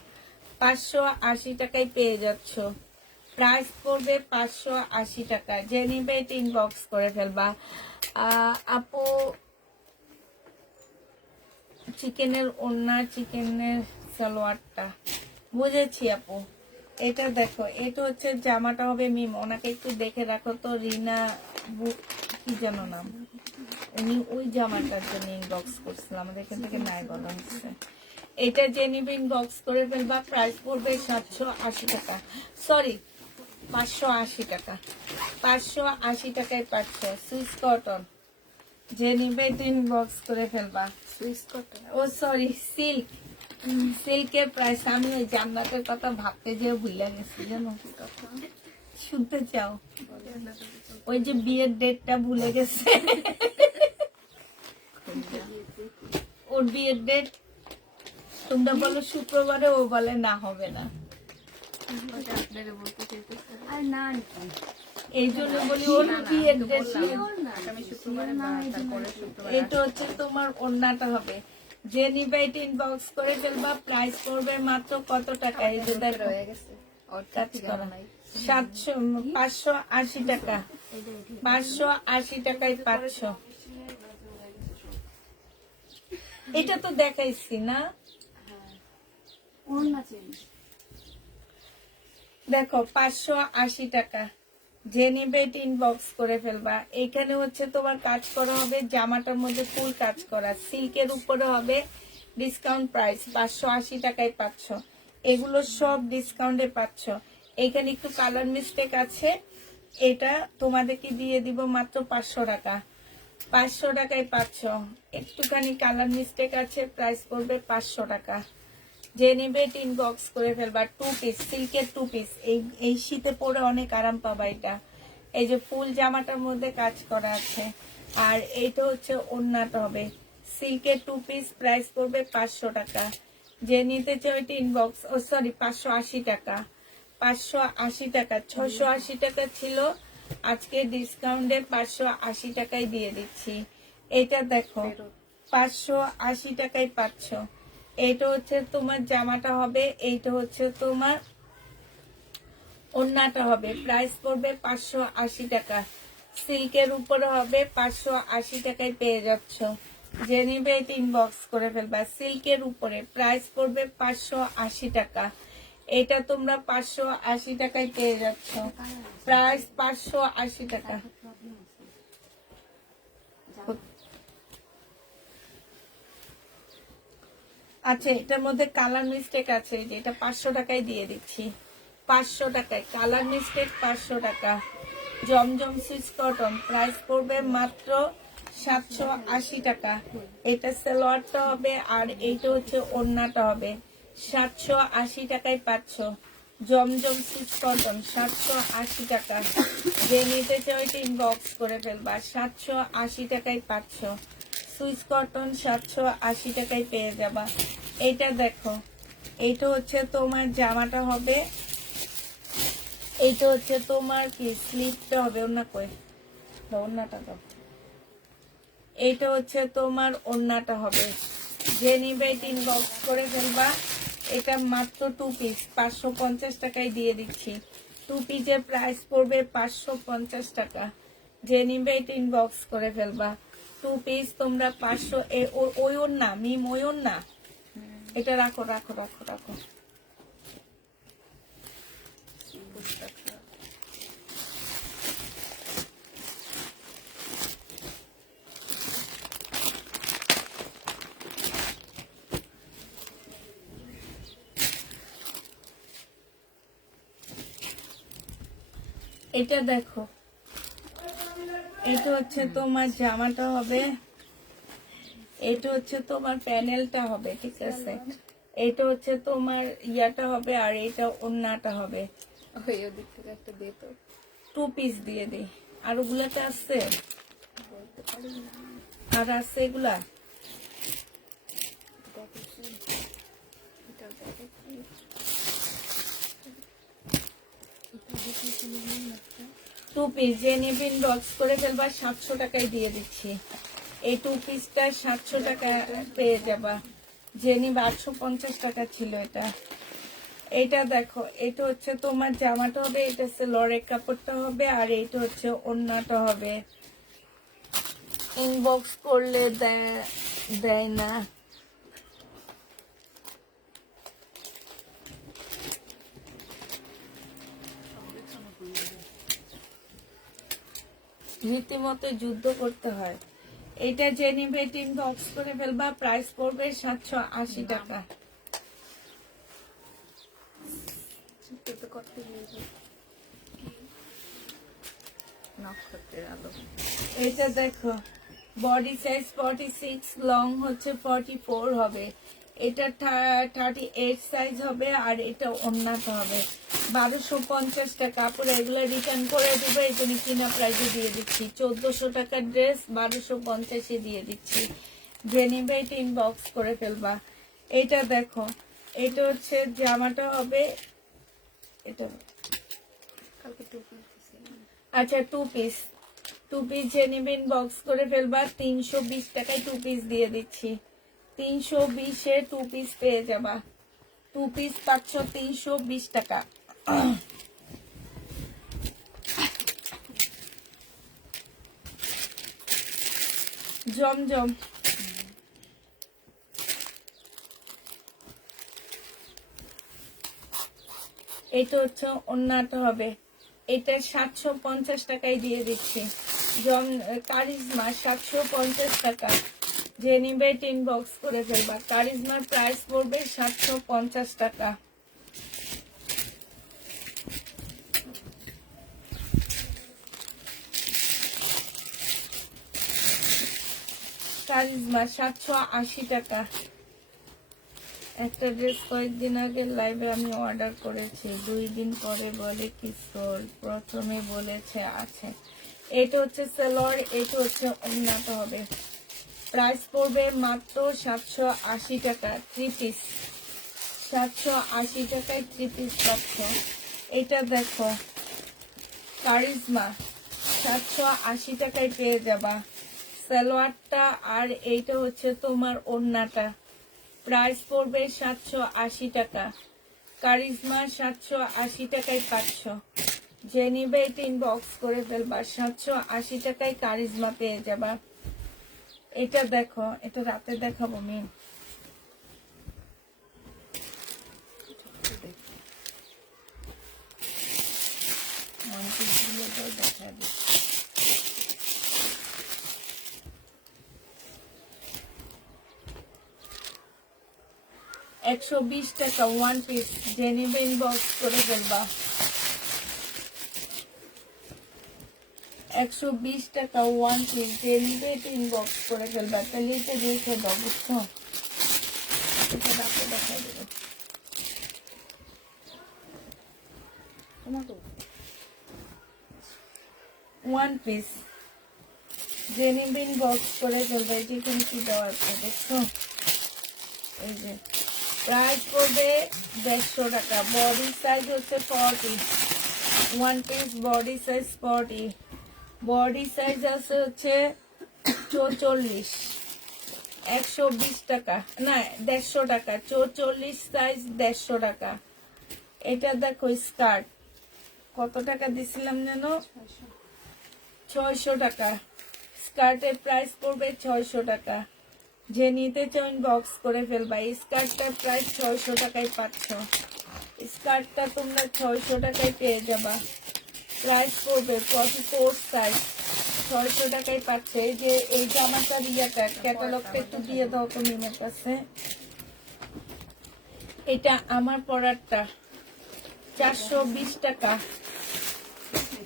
580 টাকায় পেয়ে যাচ্ছ। প্রাইস পড়বে 580 টাকা। যে নিবে এটা ইনবক্স করে ফেলবা। আপু চিকেনের ওন্না, চিকেনের সালোয়ারটা বুঝেছি আপু। এটা দেখো, এটা হচ্ছে জামাটা হবে মিম, ওনাকে একটু দেখে রাখো তো। রিনা কি যেন নাম, উনি ওই জামাটার জন্য ইনবক্স করছিল, আমাদের এখান থেকে নাই বলা হচ্ছে। এটা যে নিবে ইনবক্স করে ফেলবা। প্রাইস পড়বে 780 টাকা, সরি 580 টাকা, 580 টাকায় পাচ্ছ। সুইস কটন যে নিবে ইনবক্স করে ফেলবা। সুইস কটন, ও সরি সিল্ক, সিল্কের প্রাইস আমি ওই জান্নাতের কথা ভাবতে যে ভুলে গেছি জানো। শুনতে চাও? ওই যে বিয়ের ডেটটা ভুলে গেছে, ওর বিয়ের ডেট তোমরা বলো শুক্রবারে, ও বলে না হবে না। আপনারা বলতে চাইতেছেন আর না এই জন্য বলি ওর বিয়ের ডেট। আগামী শুক্রবারে বা তারপরে শুক্রবার এটা হচ্ছে তোমার ওন্নাটা হবে। যে নিবে এটা ইনবক্স করে ফেলবা। প্রাইস পড়বে মাত্র কত টাকা? এই যে দেখো রয়ে গেছে। কাজ করা 580 টাকা, 580 টাকায় পাচ্ছ। এটা তো দেখাইছি না, দেখো 580 টাকা। যে নিবে এটা ইনবক্স করে ফেলবা। এখানে হচ্ছে তোমার কাজ করা হবে, জামাটার মধ্যে ফুল কাজ করা, সিল্কের উপরে হবে। ডিসকাউন্ট প্রাইস 580 টাকায় পাচ্ছ। এগুলো সব ডিসকাউন্টে পাচ্ছ। এখানে একটু কালার মিস্টেক আছে, এটা তোমাদেরকে দিয়ে দিব মাত্র 500 টাকা, 500 টাকায় পাচ্ছ। একটুখানি কালার মিস্টেক আছে, প্রাইস পড়বে 500 টাকা। যে নিবে ইনবক্স করে ফেলবা। 2 পিস সিল্কের 2 পিস, এই শীতে পরে অনেক আরাম পাবা। এটা এই যে ফুল জামাটার মধ্যে কাজ করা আছে, আর এইটা হচ্ছে ওন্নাটা হবে সিল্কের 2 পিস। প্রাইস পড়বে 500 টাকা। যে নিতে চাও এটা ইনবক্স, ও সরি 580 টাকা, 580 টাকা। 680 টাকা ছিল, আজকে ডিসকাউন্টে 580 টাকায় দিয়ে দিচ্ছি। এটা দেখো 580 টাকায় পাচ্ছ। এইটা হচ্ছে তোমার জামাটা হবে, এইটা হচ্ছে তোমার ওন্নাটা হবে। প্রাইস পড়বে 580 টাকা। সিল্কের উপরে হবে, 580 টাকায় পেয়ে যাচ্ছ। যে নিবে এটা ইনবক্স করে ফেলবা। সিল্কের উপরে প্রাইস পড়বে 580 টাকা। এটা তোমরা 580 টাকায় পেয়ে যাচ্ছ। প্রাইস 580 টাকা। আচ্ছা, এটার মধ্যে কালার মিস্টেক আছে, যে এটা 500 টাকায় দিয়ে দিচ্ছি। 500 টাকায় কালার মিস্টেক, 500 টাকা। জমজম সুইচ কটন প্রাইস পড়বে মাত্র 780 টাকা। এটা সালোয়ারটা হবে, আর এইটা হচ্ছে ওড়নাটা হবে। 780 টাকায় পাচ্ছ। জমজম সুইচ কটন 780 টাকা। যে নিতে চাও এটা ইনবক্স করে ফেলবা। 780 টাকায় পাচ্ছ। সুইচ কটন 780 টাকায় পেয়ে যাবা। এইটা দেখো, এইটা হচ্ছে তোমার জামাটা হবে, এইটা হচ্ছে তোমার কি স্লিপটা হবে। ওন্না কই ওন্নাটা তো, এইটা হচ্ছে তোমার ওন্নাটা হবে। যে নিবে এটা ইনবক্স করে ফেলবা। এটা মাত্র 2 পিস 550 টাকায় দিয়ে দিচ্ছি। 2 পিসের প্রাইস পড়বে 550 টাকা। যে নিবে এটা ইনবক্স করে ফেলবা। 2 পিস তোমরা 500। ওই ওন্না মিম, ওই ওন্না এটা রাখো রাখো রাখো রাখো। এটা দেখো, এটা হচ্ছে তোমার জামাটা হবে, এটা হচ্ছে তোমার প্যানেলটা হবে, ঠিক আছে। এটা হচ্ছে তোমার ইয়াটা হবে, আর এটা ওন্নাটা হবে। ওই ওদিক থেকে একটা দে তো, 2 পিস দিয়ে দিই। আর ওগুলাতে আছে, বলতে পারি না। আর আছে এগুলা। দেখেছি, এটাও দেখেছি, এটা দেখেছি একটা। টু পিস যে নেবে ইনবক্স করে ফেলবা 700 টাকায় দিয়ে দিচ্ছি। এই টু পিসটা 700 টাকা পেয়ে যাবা। যে নিবে 850 টাকা ছিল এটা। এটা দেখো, এটা হচ্ছে তোমার জামাটা হবে, এটা হচ্ছে লরের কাপড়টা হবে, আর এইটা হচ্ছে ওড়নাটা হবে। ইনবক্স করলে দেয় না। রীতিমতো যুদ্ধ করতে হয়। এটা যে নিবে ইনবক্স করে ফেলবা, প্রাইস পড়বে 780 টাকা। নক্ষত্রের আলো। এটা দেখো, বডি সাইজ 46, লং হচ্ছে 44 হবে। এটা 38 সাইজ হবে, আর এটা ওড়নাটা হবে। 1250 টাকা। কাপড় এগুলো রিটার্ন করে দিবে, এই জন্য কিনা প্রাইসে দিয়ে দিচ্ছি। 1400 টাকার ড্রেস 1250 দিয়ে দিচ্ছি। যে নিবে এটা ইনবক্স করে ফেলবা। এটা দেখো, এটা হচ্ছে জামাটা হবে, এটা কালকে টু আচ্ছা টু পিস যে নিবে ইনবক্স করে ফেলবা। 320 টাকায় টু পিস দিয়ে দিচ্ছি। 320-এ টু পিস পেয়ে যাবা। টু পিস পাচ্ছ 320 টাকা। জমজম, এটা হচ্ছে ওড়নাটা হবে। এটা 750 টাকায় দিয়ে দিচ্ছি। কারিজমা 750 টাকা। যে নিবে ইনবক্স করে ফেলবা। কারিজমার প্রাইস পড়বে 750 টাকা। কারিজমা 780 টাকা। একটা ড্রেস কয়েকদিন আগে লাইভে আমি অর্ডার করেছি, 2 দিন পরে বলে কি সোল, প্রথমে বলেছে আছে। এটা হচ্ছে সেলর, এটা হচ্ছে ওড়নাটা হবে। প্রাইস পড়বে মাত্র 780 টাকা। থ্রি পিস 780 টাকায় থ্রি পিস পাচ্ছ। এটা দেখো, কারিজমা 780 টাকায় পেয়ে যাবা সালোয়ারটা, আর এইটা হচ্ছে তোমার ওড়নাটা। প্রাইস পড়বে 780 টাকা। কারিজমা 780 টাকায় পাচ্ছ। যে নিবে এটা ইনবক্স করে ফেলবা। 780 টাকায় কারিজমা পেয়ে যাবা। এটা দেখো, এটা রাতে দেখাবো মেন। দেখা দিই। 120 টাকা ওয়ান পিস। যে নিবে ইনবক্স করে ফেলবা। 120 টাকা ওয়ান পিস। যে নিবে এটা ইনবক্স করে ফেলবা। তাহলে এটা রেখে দাও, বুঝছো? এটা রাতে দেখা দেবে। One piece. যে নিবে ইনবক্স করে ফেলবা। যেখানে কি দেওয়া আছে দেখছো, এই যে প্রাইস পড়বে 150 টাকা। বডি সাইজ হচ্ছে 40, one piece body size 40। Body size আছে হচ্ছে 44, 120 টাকা, না 150 টাকা। 44 সাইজ 150 টাকা। এটা দেখো স্কার্ট, কত টাকা দিছিলাম জানো? 600 টাকা। স্কার্টের প্রাইস পড়বে 600 টাকা। যে নিতে চাও ইনবক্স করে ফেলবা। এই স্কার্টটার প্রাইস 600 টাকায় পাচ্ছ। স্কার্টটা তোমরা 600 টাকায় পেয়ে যাবা। প্রাইস পড়বে 44 সাইজ, 600 টাকায় পাচ্ছে। এই যে এই জামাটার ইয়াটা ক্যাটালগটা একটু দিয়ে দাও তো মিমের কাছে। এটা আমার পরারটা 420 টাকা।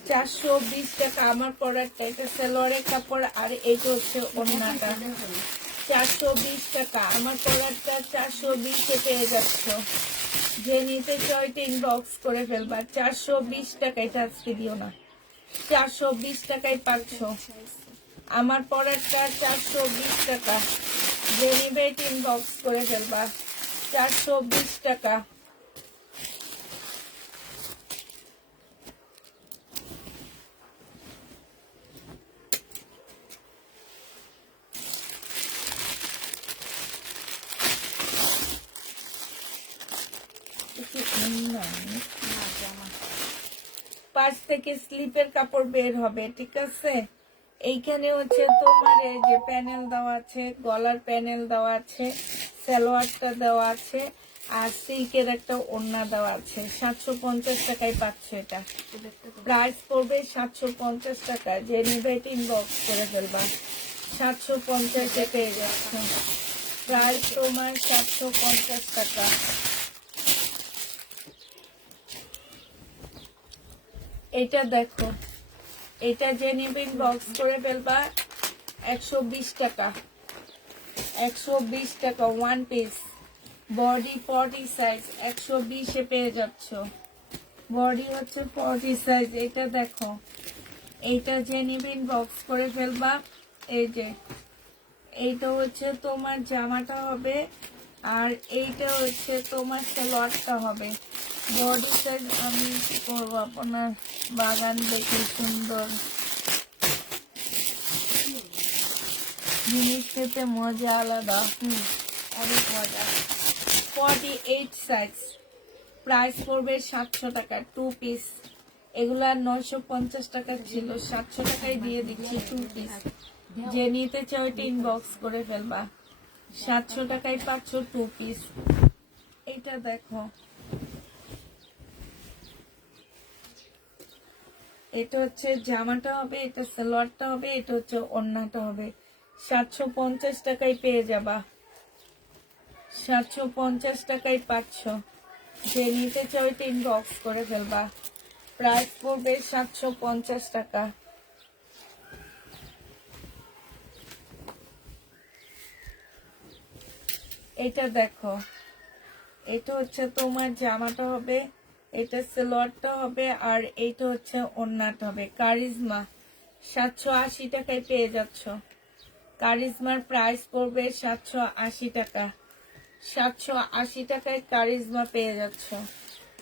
420 টাকা আমার পরারটা। এটা সালোয়ারের কাপড়, আর এইটা হচ্ছে ওড়নাটা। 420 টাকা আমার পরারটা। 420-এ পেয়ে যাচ্ছ। যে নিতে চাও এটা ইনবক্স করে ফেলবা। 420 টাকা। এটা আজকে দিও না। 420 টাকায় পাচ্ছ আমার পরারটা। 420 টাকা। যে নিবে এটা ইনবক্স করে ফেলবা। 420 টাকা। পাশ থেকে স্লিপের কাপড় বের হবে, ঠিক আছে। এইখানে হচ্ছে তোমার এই যে প্যানেল দেওয়া আছে, গলার প্যানেল দেওয়া আছে, সালোয়ারটা দেওয়া আছে, আর সিল্কের একটা ওড়না দেওয়া আছে। 750 টাকায় পাচ্ছ এটা। প্রাইস পড়বে 750 টাকা। যে নিবে ইনবক্স করে ফেলবা। 750 পেয়ে যাচ্ছে। প্রাইস তোমার 750 টাকা। এটা দেখো, এটা যে নিবে ইনবক্স করে ফেলবা। 120 টাকা, 120 টাকা ওয়ান পিস। বডি 40 সাইজ, 120 পেয়ে যাচ্ছ। বডি হচ্ছে 40 সাইজ। এটা দেখো, এইটা যে নিবে ইনবক্স করে ফেলবা। এই যে এইটা হচ্ছে তোমার জামাটা হবে, আর এইটা হচ্ছে তোমার সালোয়ারটা হবে। বডি সাইজ আমি কি করবো, আপনার বাগান দেখে সুন্দর জিনিস খেতে মজা আলাদা। অনেক মজা। 48 সাইজ। প্রাইস পড়বে 700 টাকা, 2 পিস। এগুলা 950 টাকা ছিল, 700 টাকায় দিয়ে দিচ্ছি 2 পিস। যে নিতে চাও এটা ইনবক্স করে ফেলবা। 700 টাকায় পাচ্ছ 2 পিস। এটা দেখো, এটা হচ্ছে জামাটা হবে, এটা সালোয়ারটা হবে, এটা হচ্ছে ওড়নাটা হবে। 750 টাকায় পেয়ে যাবা। 750 টাকায় পাচ্ছ। যে নিতে চাও এটা ইনবক্স করে ফেলবা। প্রাইস পড়বে 750 টাকা। এটা দেখো, এটা হচ্ছে তোমার জামাটা হবে, এটা সালোয়ারটা হবে, আর এইটা হচ্ছে ওড়নাটা হবে। কারিজমা 780 টাকায় পেয়ে যাচ্ছ। কারিজমার প্রাইস পড়বে 780 টাকা। 780 টাকায় কারিজমা পেয়ে যাচ্ছ।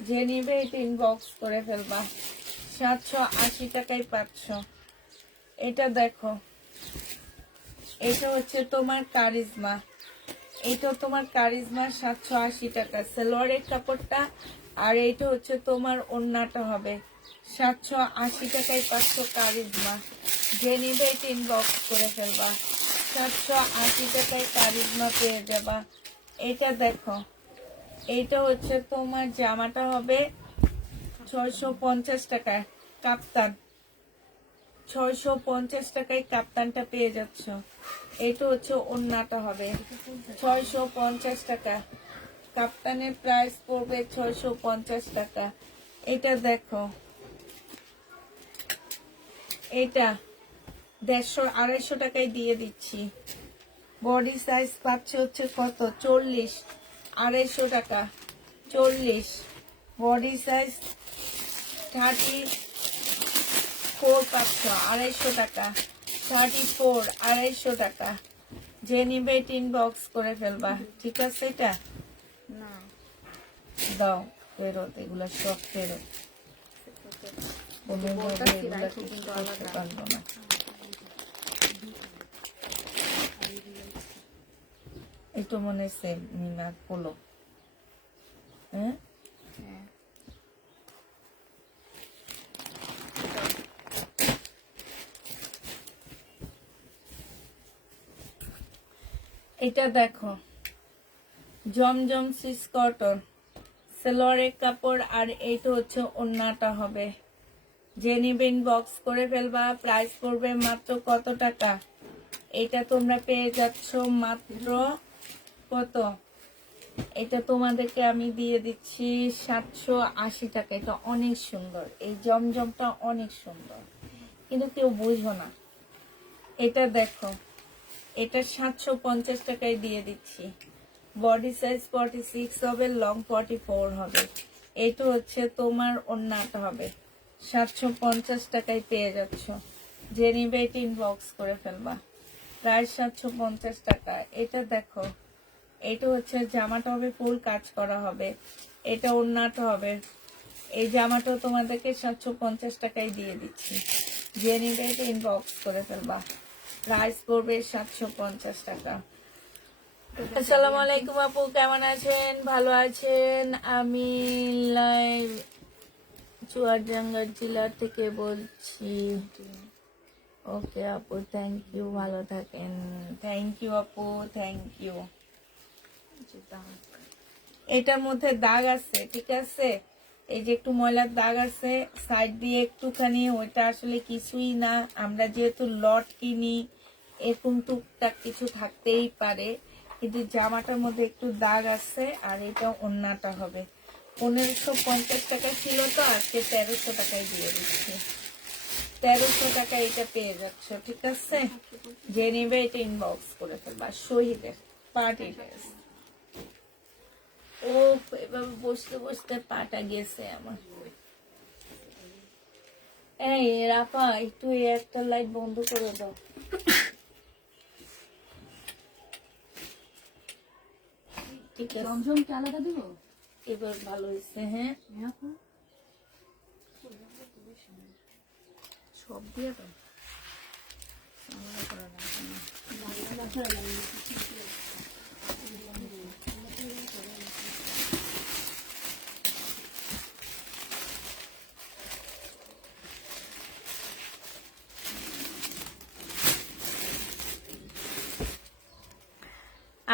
যে নিবে এটা ইনবক্স করে ফেলবা। 780 টাকায় পাচ্ছ। এটা দেখো, এটা হচ্ছে তোমার কারিজমা, এটা তোমার কারিজমা 780 টাকা। সালোয়ারের কাপড়টা, আর এইটা হচ্ছে তোমার ওড়নাটা হবে। 780 টাকায় পাচ্ছ কারিজমা। যে নিবে এটা ইনবক্স করে ফেলবা। 780 টাকায় কারিজমা পেয়ে যাবা। এটা দেখো, এইটা হচ্ছে তোমার জামাটা হবে 650 টাকায় কাপ্তান। 650 টাকায় কাপ্তানটা পেয়ে যাচ্ছ। এটা হচ্ছে ওড়নাটা হবে 650 টাকা। কাপ্তানের প্রাইস পড়বে 650 টাকা। এটা দেখো, এটা 150-250 টাকায় দিয়ে দিচ্ছি। বডি সাইজ পাচ্ছে হচ্ছে কত, 40, 250 টাকা। 40 বডি সাইজ 34 পাচ্ছ, 250 টাকা। 34, 250 টাকা। যে নিবে ইনবক্স করে ফেলবা, ঠিক আছে। এটা না দাও ফেরত, এগুলা সব ফেরত। কোনোভাবে এগুলা কিছু করতে পারবো না। একটু মনে সেম নিনা পোলো। হ্যাঁ, হ্যাঁ এটা দেখো, জমজম সিস কটন, সালোয়ারের কাপড়, আর এইটা হচ্ছে ওড়নাটা হবে। যে নিবে ইনবক্স করে ফেলবা। প্রাইস পড়বে মাত্র কত টাকা, এটা তোমরা পেয়ে যাচ্ছ মাত্র কত, এটা তোমাদেরকে আমি দিয়ে দিচ্ছি 780 টাকা। এটা অনেক সুন্দর, এই জমজমটা অনেক সুন্দর, কিন্তু কেউ বুঝো না। এটা দেখো, এটা 750 টাকায় দিয়ে দিচ্ছি। বডি সাইজ 46 হবে, লং 44 হবে। এটা হচ্ছে তোমার ওড়নাটা হবে। 750 টাকায় পেয়ে যাচ্ছ। যে নিবে এটা ইনবক্স করে ফেলবা। প্রায় 750 টাকা। এটা দেখো, এটা হচ্ছে জামাটা হবে, ফুল কাজ করা হবে, এটা ওড়নাটা হবে। এই জামাটাও তোমাদেরকে 750 টাকায় দিয়ে দিচ্ছি। যে নিবে এটা ইনবক্স করে ফেলবা। প্রাইস পড়বে 750 টাকা। আসসালামু আলাইকুম আপু, কেমন আছেন? ভালো আছেন? আমি লাইভ চুয়াডাঙ্গা জেলা থেকে বলছি। ওকে আপু, থ্যাংক ইউ, ভালো থাকেন। থ্যাংক ইউ আপু, থ্যাংক ইউ। এটার মধ্যে দাগ আছে, ঠিক আছে, এই যে একটু ময়লার দাগ আছে সাইড দিয়ে একটুখানি, ওইটা আসলে কিছুই না। আমরা যেহেতু লট কিনি এরকম টুকটাক কিছু থাকতেই পারে, কিন্তু জামাটার মধ্যে একটু দাগ আছে। আর এটা ওন্নাটা হবে 1550 টাকা ছিল, তো আজকে 1300 টাকায় দিয়ে দিচ্ছি। 1300 টাকা এটা পেয়ে যাচ্ছ, ঠিক আছে। যে নেবে এটা ইনবক্স করে ফেলবা। শহীদের পার্টি ড্রেস। ও এভাবে বসতে বসতে পাটা গেছে আমার। এই রাফা, একটু এই একটা লাইট বন্ধ করে দাও। ঠিক আছে, জমজমকে আলাদা দিব। এবার ভালো হয়েছে। হ্যাঁ, সব দিয়ে দাও। আলাদা করা লাগবে না।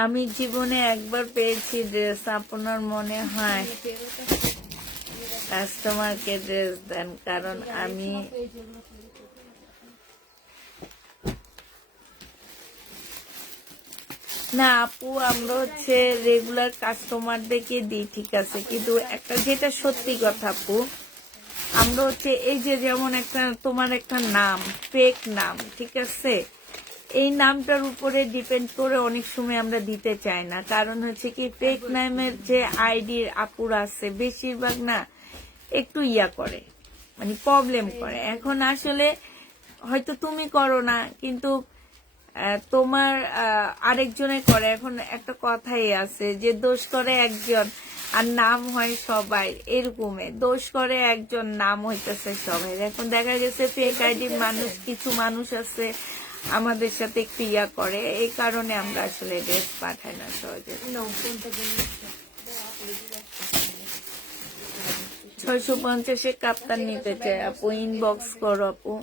আমি জীবনে একবার পেয়েছি ড্রেস, আপনার মনে হয় কাস্টমারকে ড্রেস দেন, কারণ আমি না আপু, আমরা হচ্ছে রেগুলার কাস্টমারদেরকে দিই, ঠিক আছে, কিন্তু একটা যেটা সত্যি কথা আপু, আমরা হচ্ছে এই যে যেমন একটা তোমার একটা নাম, ফেক নাম, ঠিক আছে, এই নামটার উপরে ডিপেন্ড করে অনেক সময় আমরা দিতে চাই না। কারণ হচ্ছে কি, ফেক নামের যে আইডির আপুর আছে বেশিরভাগ না একটু ইয়া করে, মানে প্রবলেম করে। এখন আসলে হয়তো তুমি করো না, কিন্তু তোমার আরেকজনে করে। এখন একটা কথাই আছে যে দোষ করে একজন আর নাম হয় সবাই, এরকমে দোষ করে একজন নাম হইতেছে সবাই। এখন দেখা গেছে ফেক আইডির মানুষ, কিছু মানুষ আছে আমাদের সাথে একটু ইয়া করে, এই কারণে আমরা আসলে ড্রেস পাঠাই না সহজে। 650 কাপ্তান নিতে চাই আপু, ইনবক্স করো আপু।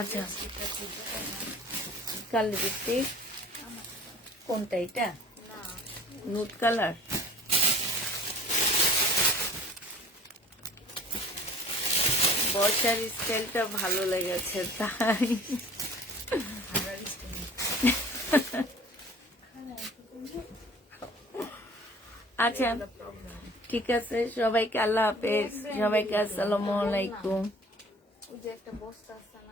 আচ্ছা, কালার লিপস্টিক কোনটা? এটা নুড কালার। বসার স্টাইলটা ভালো লেগেছে তাই। আচ্ছা ঠিক আছে, সবাইকে আল্লাহ হাফেজ, সবাইকে আসসালামু আলাইকুম। ওই যে একটা বস্তা আছে না।